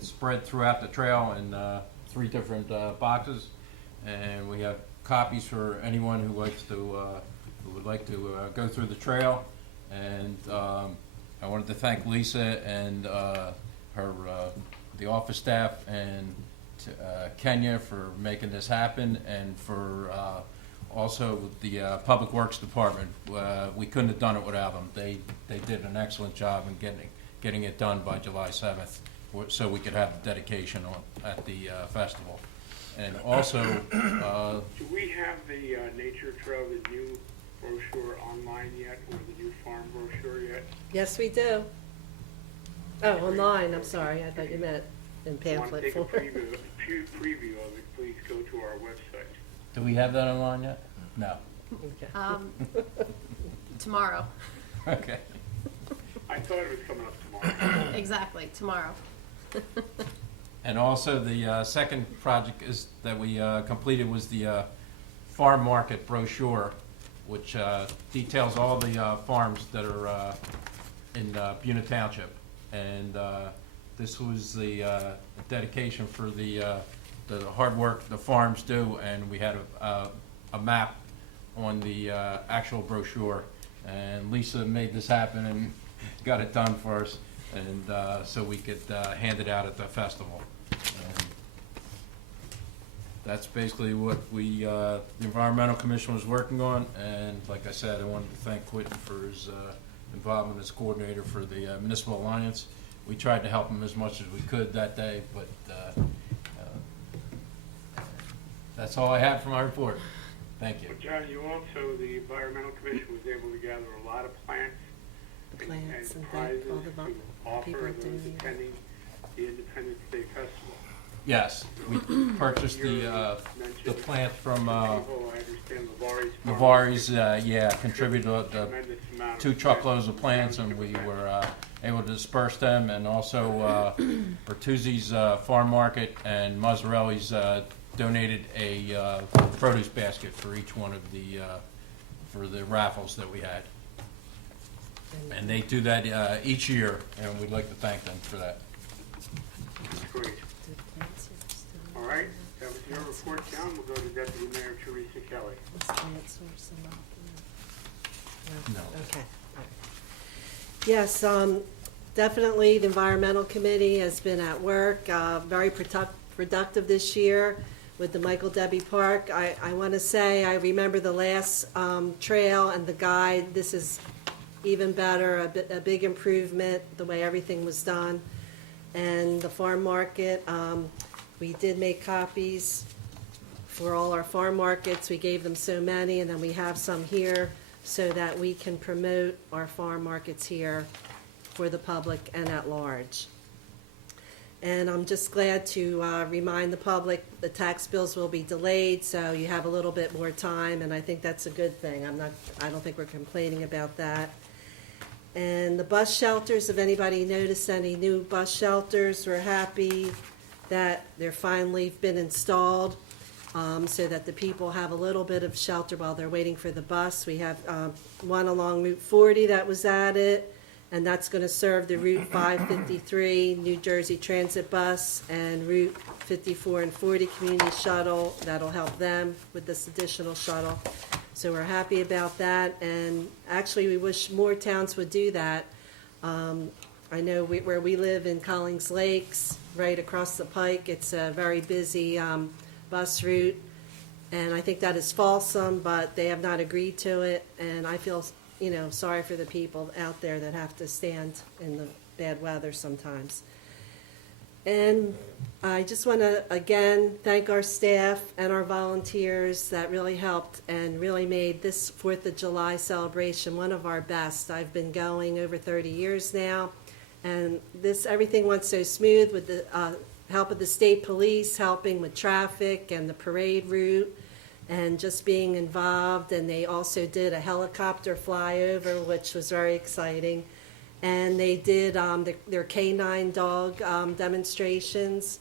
spread throughout the trail in 3 different boxes, and we have copies for anyone who would like to go through the trail. And I wanted to thank Lisa and the office staff and Kenya for making this happen, and for also the Public Works Department. We couldn't have done it without them. They did an excellent job in getting it done by July 7th, so we could have the dedication at the festival. And also, do we have the nature trail, the new brochure online yet, or the new farm brochure yet? Yes, we do. Oh, online, I'm sorry, I thought you meant in pamphlet If you want form. to take a preview of it, please go to our website. do we have that online yet? No. Okay. Tomorrow. Okay. I thought it was coming up tomorrow. Exactly, tomorrow. And also the second project that we completed was the farm market brochure, which details all the farms that are in Buena Township. And this was the dedication for the hard work the farms do, and we had a map on the actual brochure. And Lisa made this happen and got it done for us, and so we could hand it out at the festival. And that's basically what the Environmental Commission was working on. And like I said, I wanted to thank Quentin for his involvement as coordinator for the Municipal Alliance. We tried to help him as much as we could that day, but that's all I have for my report. Thank you. But John, you also, the Environmental Commission was able to gather a lot of plants The plants and prizes all the to people offer those doing it. attending the Independence Day Festival. Yes, we purchased the plant from People, I understand Lavari's, contributed the tremendous amount of 2 truckloads of plants, and we were able to disperse them. And also Bertuzzi's Farm Market and Mazzarelli's donated a produce basket for each one of for the raffles that we had. And they do that each year, and we'd like to thank them for that. Great. All right, that was your report, John. We'll go to Deputy Mayor Teresa Kelly. No. Okay. All right. Yes, definitely the Environmental Committee has been at work, very productive this year with the Michael Debbie Park. I want to say I remember the last trail and the guide. This is even better, a big improvement, the way everything was done. And the farm market, we did make copies for all our farm markets. We gave them so many, and then we have some here so that we can promote our farm markets here for the public and at large. And I'm just glad to remind the public the tax bills will be delayed, so you have a little bit more time, and I think that's a good thing. I don't think we're complaining about that. And the bus shelters, if anybody noticed any new bus shelters, we're happy that they're finally been installed, so that the people have a little bit of shelter while they're waiting for the bus. We have one along Route 40 that was added, and that's going to serve the Route 553 New Jersey Transit Bus and Route 54 and 40 Community Shuttle. That'll help them with this additional shuttle. So we're happy about that, and actually we wish more towns would do that. I know where we live in Collings Lakes, right across the pike, it's a very busy bus route, and I think that is Folsom, but they have not agreed to it, and I feel, sorry for the people out there that have to stand in the bad weather sometimes. And I just want to, again, thank our staff and our volunteers that really helped and really made this 4th of July celebration one of our best. I've been going over 30 years now, and everything went so smooth with the help of the state police, helping with traffic and the parade route, and just being involved. And they also did a helicopter flyover, which was very exciting. And they did their canine dog demonstrations.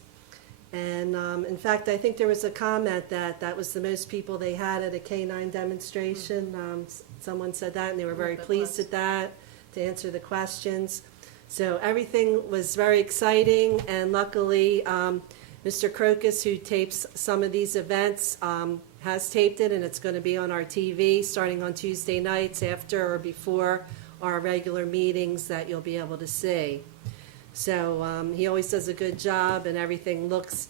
And in fact, I think there was a comment that was the most people they had at a canine demonstration. Someone said that, and they were very pleased at that to answer the questions. So everything was very exciting, and luckily, Mr. Crocus, who tapes some of these events, has taped it, and it's going to be on our TV starting on Tuesday nights after or before our regular meetings that you'll be able to see. So he always does a good job, and everything looks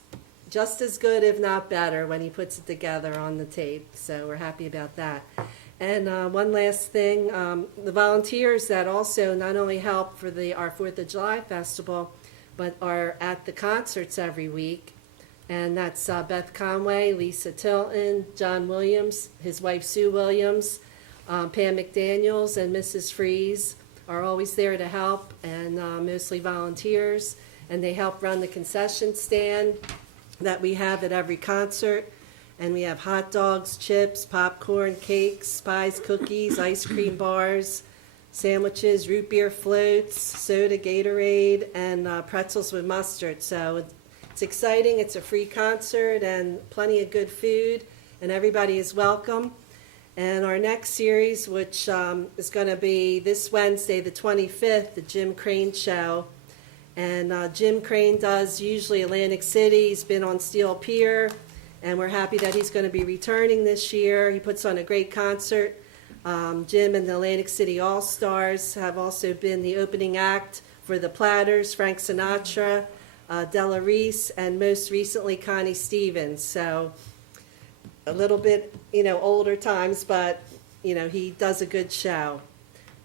just as good, if not better, when he puts it together on the tape. So we're happy about that. And one last thing, the volunteers that also not only help for our 4th of July festival, but are at the concerts every week. And that's Beth Conway, Lisa Tilton, John Williams, his wife Sue Williams, Pam McDaniels, and Mrs. Freeze are always there to help, and mostly volunteers. And they help run the concession stand that we have at every concert. And we have hot dogs, chips, popcorn, cakes, pies, cookies, ice cream bars, sandwiches, root beer floats, soda, Gatorade, and pretzels with mustard. So it's exciting. It's a free concert and plenty of good food, and everybody is welcome. And our next series, which is going to be this Wednesday, the 25th, the Jim Crane Show. And Jim Crane does usually Atlantic City. He's been on Steel Pier. And we're happy that he's going to be returning this year. He puts on a great concert. Jim and the Atlantic City All-Stars have also been the opening act for the Platters, Frank Sinatra, Della Reese, and most recently Connie Stevens. So a little bit, older times, but, he does a good show.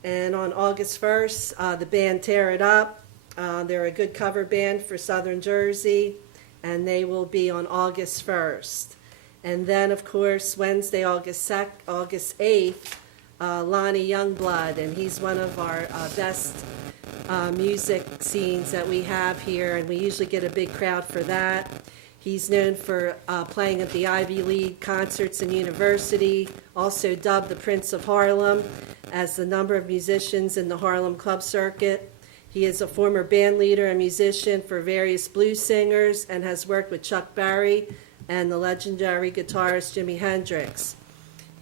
And on August 1st, the band Tear It Up. They're a good cover band for Southern Jersey, and they will be on August 1st. And then, of course, Wednesday, August 8th, Lonnie Youngblood, and he's one of our best music scenes that we have here, and we usually get a big crowd for that. He's known for playing at the Ivy League concerts and university, also dubbed the Prince of Harlem, as the number of musicians in the Harlem club circuit. He is a former band leader and musician for various blues singers and has worked with Chuck Berry and the legendary guitarist Jimi Hendrix.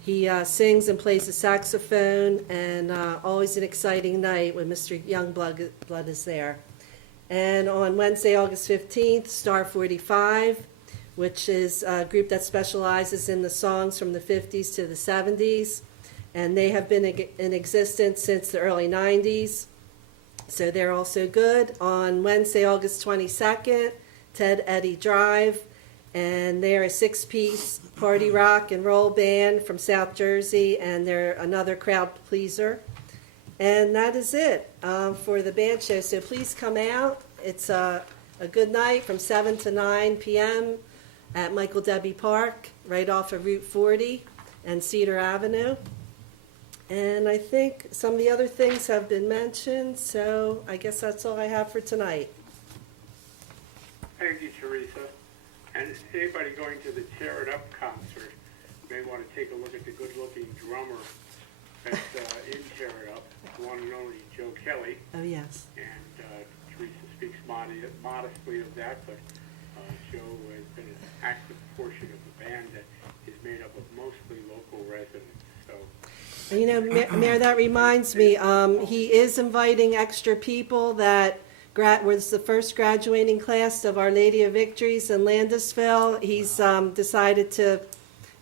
He sings and plays the saxophone, and always an exciting night when Mr. Youngblood is there. And on Wednesday, August 15th, Star 45, which is a group that specializes in the songs from the 50s to the 70s. And they have been in existence since the early 90s. So they're also good. On Wednesday, August 22nd, Ted Eddy Drive, and they're a six-piece party rock and roll band from South Jersey, and they're another crowd pleaser. And that is it for the band show. So please come out. It's a good night from 7 to 9 p.m. at Michael Debbie Park, right off of Route 40 and Cedar Avenue. And I think some of the other things have been mentioned, so I guess that's all I have for tonight. Thank you, Teresa. And anybody going to the Tear It Up concert may want to take a look at the good-looking drummer that's in Tear It Up, the one and only Joe Kelly. Oh, yes. And Teresa speaks modestly of that, but Joe has been an active portion of the band that is made up of mostly local residents. So, You know, Mayor, that reminds me, he is inviting extra people that was the first graduating class of Our Lady of Victories in Landisville. He's decided to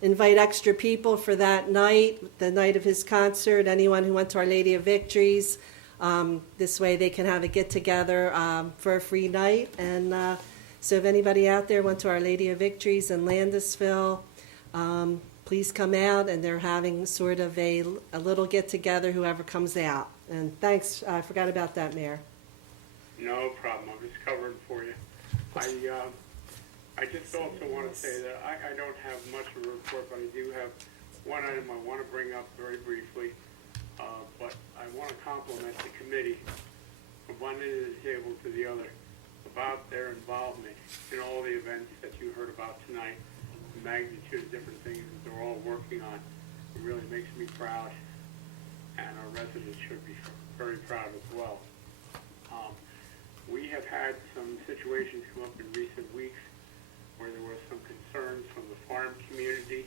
invite extra people for that night, the night of his concert, anyone who went to Our Lady of Victories. This way they can have a get-together for a free night. And so if anybody out there went to Our Lady of Victories in Landisville, please come out, and they're having sort of a little get-together, whoever comes out. And thanks, I forgot about that, Mayor. no problem. I'm just covering for you. I just also want to say that I don't have much of a report, but I do have one item I want to bring up very briefly. But I want to compliment the committee from one end of the table to the other about their involvement in all the events that you heard about tonight, the magnitude of different things that they're all working on. It really makes me proud, and our residents should be very proud as well. We have had some situations come up in recent weeks where there were some concerns from the farm community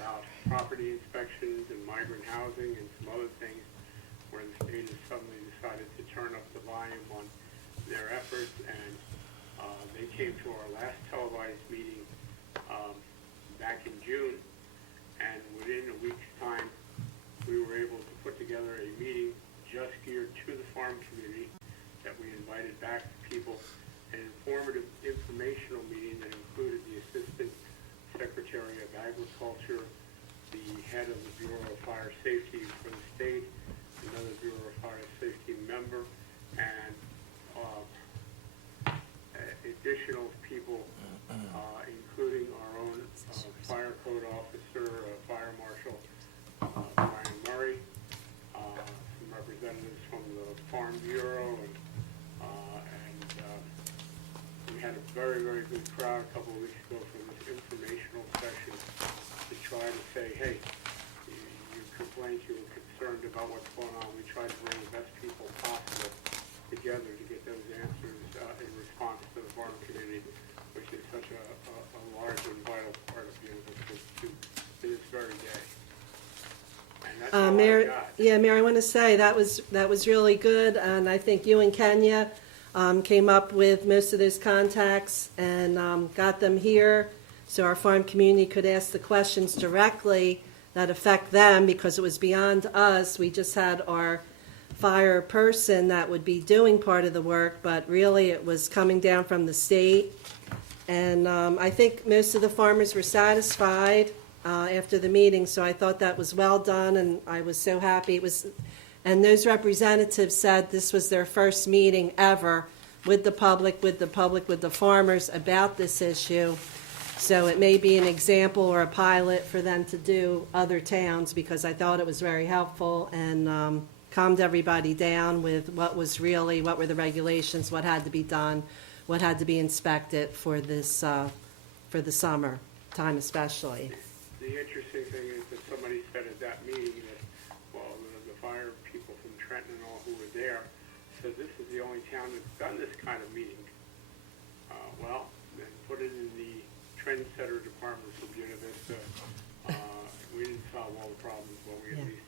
about property inspections and migrant housing and some other things where the state has suddenly decided to turn up the volume on their efforts, and they came to our last televised meeting back in June, and within a week's time we were able to put together a meeting just geared to the farm community that we invited back people, an informative informational meeting that included the Assistant Secretary of Agriculture, the head of the Bureau of Fire Safety for the state, another Bureau of Fire Safety member, and additional people, including our own fire code officer, Fire Marshal Brian Murray, some representatives from the Farm Bureau, and we had a very, very good crowd a couple of weeks ago for this informational session to try to say, hey, your complaints, you were concerned about what's going on. We tried to bring the best people possible together to get those answers in response to the farm community, which is such a large and vital part of University to this very day. And that's all I got. Yeah, Mayor, I want to say that was really good, and I think you and Kenya came up with most of those contacts and got them here so our farm community could ask the questions directly that affect them, because it was beyond us. We just had our fire person that would be doing part of the work, but really it was coming down from the state. And I think most of the farmers were satisfied after the meeting, so I thought that was well done, and I was so happy. And those representatives said this was their first meeting ever with the public, with the farmers about this issue. So it may be an example or a pilot for them to do other towns, because I thought it was very helpful and calmed everybody down with what were the regulations, what had to be done, what had to be inspected for this, for the summer time especially. The interesting thing is that somebody said at that meeting that, well, the fire people from Trenton and all who were there said this is the only town that's done this kind of meeting. Well, then put it in the trendsetter department from Buena Vista. We didn't solve all the problems, but we at least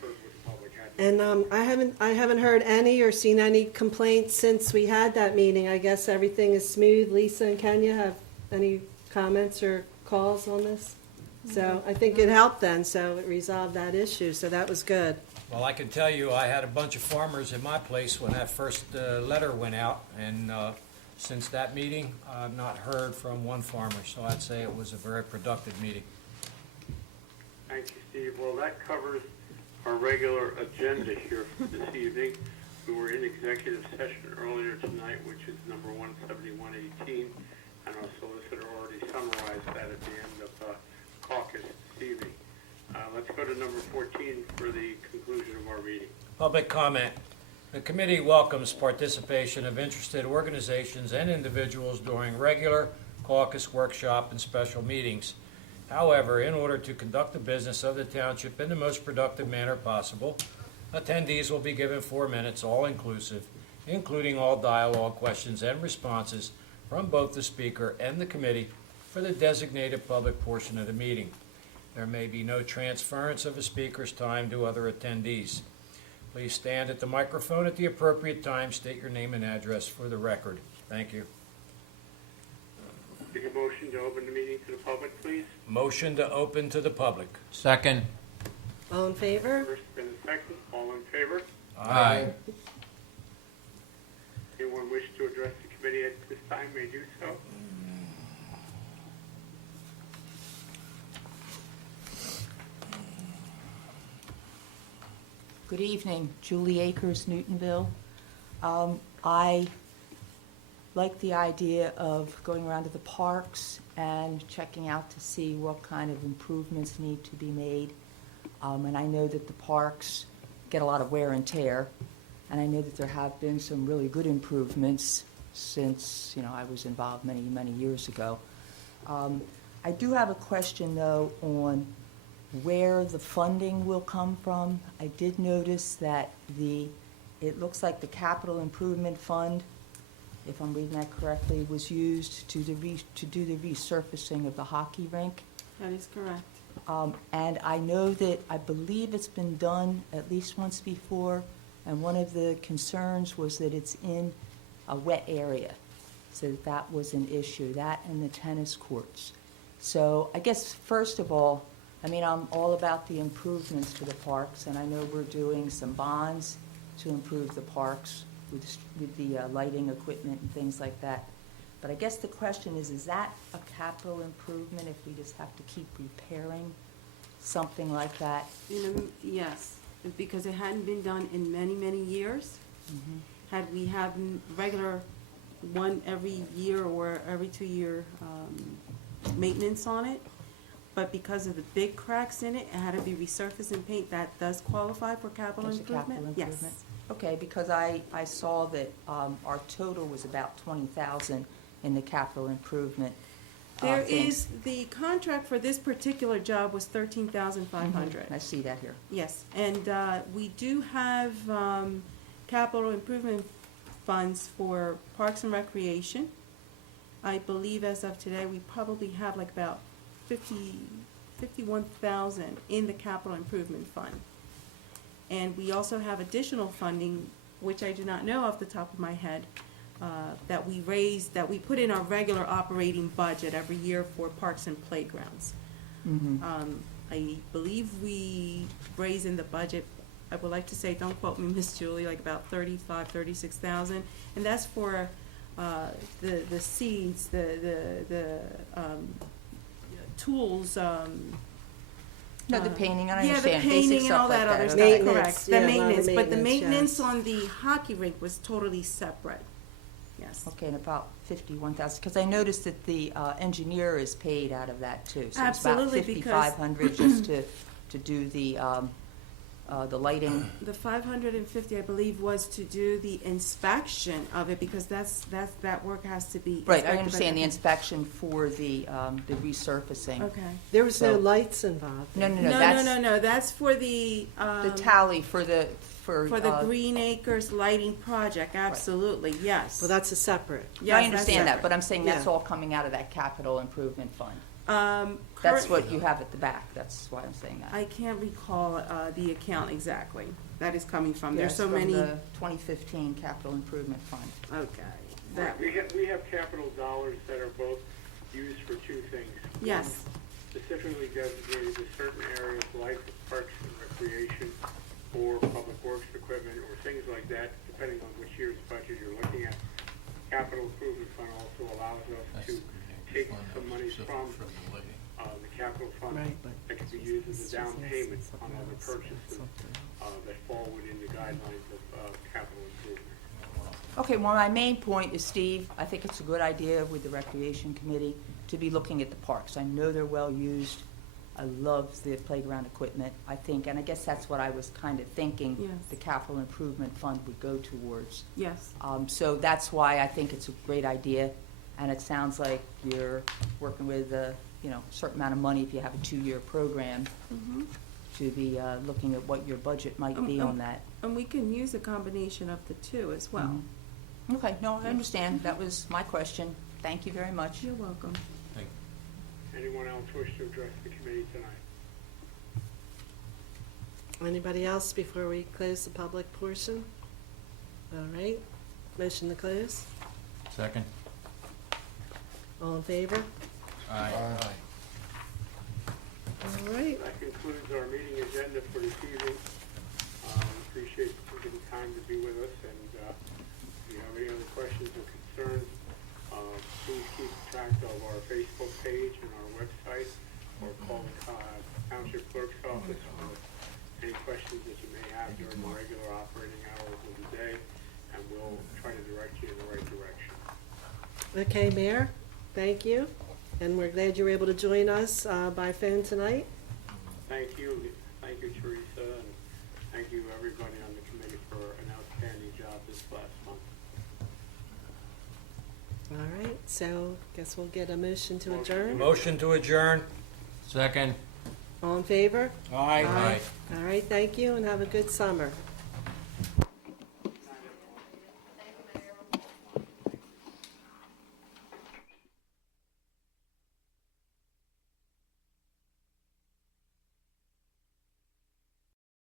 heard what the public had to say. And I haven't heard any or seen any complaints since we had that meeting. I guess everything is smooth. Lisa and Kenya, have any comments or calls on this? So I think it helped then, so it resolved that issue, so that was good. Well, I can tell you, I had a bunch of farmers in my place when that first letter went out, and Since that meeting, I've not heard from one farmer, so I'd say it was a very productive meeting. Thank you, Steve. Well, that covers our regular agenda here for this evening. We were in executive session earlier tonight, which is number 17118, and our solicitor already summarized that at the end of caucus this evening. Let's go to number 14 for the conclusion of our meeting. Public comment. The committee welcomes participation of interested organizations and individuals during regular caucus, workshop, and special meetings. However, in order to conduct the business of the township in the most productive manner possible, attendees will be given 4 minutes, all-inclusive, including all dialogue, questions, and responses from both the speaker and the committee for the designated public portion of the meeting. There may be no transference of a speaker's time to other attendees. Please stand at the microphone at the appropriate time. State your name and address for the record. Thank you. Take a motion to open the meeting to the public, please. Motion to open to the public. Second. All in favor? First and second, all in favor? Aye. Anyone wish to address the committee at this time may do so. Good evening, Julie Akers, Newtonville. I like the idea of going around to the parks and checking out to see what kind of improvements need to be made. And I know that the parks get a lot of wear and tear, and I know that there have been some really good improvements since, I was involved many, many years ago. I do have a question, though, on where the funding will come from. I did notice that it looks like the capital improvement fund, if I'm reading that correctly, was used to do the resurfacing of the hockey rink. That is correct. And I know that I believe it's been done at least once before, and one of the concerns was that it's in a wet area, so that was an issue, that and the tennis courts. So I guess, first of all, I'm all about the improvements to the parks, and I know we're doing some bonds to improve the parks with the lighting equipment and things like that. But I guess the question is that a capital improvement if we just have to keep repairing something like that? Yes, because it hadn't been done in many, many years. Mm-hmm. Had we had regular one every year or every 2-year maintenance on it, but because of the big cracks in it, it had to be resurfaced and paint. That does qualify for capital Just a improvement? capital improvement? Yes. Okay, because I saw that our total was about $20,000 in the capital improvement. There things. is, the contract for this particular job was $13,500. I see that here. Yes, and we do have capital improvement funds for Parks and Recreation. I believe as of today, we probably have like about 51,000 in the capital improvement fund. And we also have additional funding, which I do not know off the top of my head, that we put in our regular operating budget every year for parks and playgrounds. Mm-hmm. I believe we raise in the budget, I would like to say, don't quote me, Miss Julie, like about 36,000, and that's for the seeds, the tools. No, the painting, I Yeah, the understand. Basic painting and stuff all that like other okay. stuff, Maintenance, correct. yeah, The a lot of maintenance, but the maintenance, maintenance yes. on the hockey rink was totally separate. Yes. Okay, and about 51,000, because I noticed that the engineer is paid out of that too. So Absolutely, it's because- about 5,500 just to do the lighting. The 550, I believe, was to do the inspection of it, because that work has to be. Right, I inspected by understand the inspection for the resurfacing. Okay. There was no So- lights involved. No, No, that's that's for the. the tally for the Green Acres lighting project, absolutely, yes. Well, that's a separate. Yes, I that's understand that, separate. but I'm saying that's Yeah. all coming out of that capital improvement fund. Current- That's what you have at the back, that's why I'm saying that. I can't recall the account exactly that is coming from. There's Yes, so from many. the 2015 capital improvement fund. Okay. That, We have capital dollars that are both used for two things. yes. One, specifically designated to certain areas like parks and recreation or public works equipment or things like that, depending on which year's budget you're looking at. Capital improvement fund allows us to take some money from the capital fund Right, but that can be used as a down payment on other purchases that fall within the guidelines of capital improvement. Okay, well, my main point is, Steve, I think it's a good idea with the Recreation Committee to be looking at the parks. I know they're well-used. I love the playground equipment, I think, and I guess that's what I was kind of thinking Yes. the capital improvement fund would go towards. Yes. So that's why I think it's a great idea, and it sounds like you're working with a certain amount of money if you have a 2-year program Mhm. to be looking at what your budget might be on that. And we can use a combination of the two as well. Mhm. Okay, no, I understand. That was my question. Thank you very much. You're welcome. Anyone else wish to address the committee tonight? Anybody else before we close the public portion? All right, motion to close. Second. All in favor? Aye. All right, That concludes our meeting agenda for this evening. Appreciate you taking the time to be with us, and if you have any other questions or concerns, please keep track of our Facebook page and our website, or call the Township Clerk's office with any questions that you may have during the regular operating hours of the day, and we'll try to direct you in the right direction. okay, Mayor, thank you, and we're glad you were able to join us by phone tonight. Thank you, Teresa, and thank you, everybody on the committee, for an outstanding job this last month. All right, so guess we'll get a motion to adjourn. Motion to adjourn. Second. All in favor? Aye. All right, thank you, and have a good summer.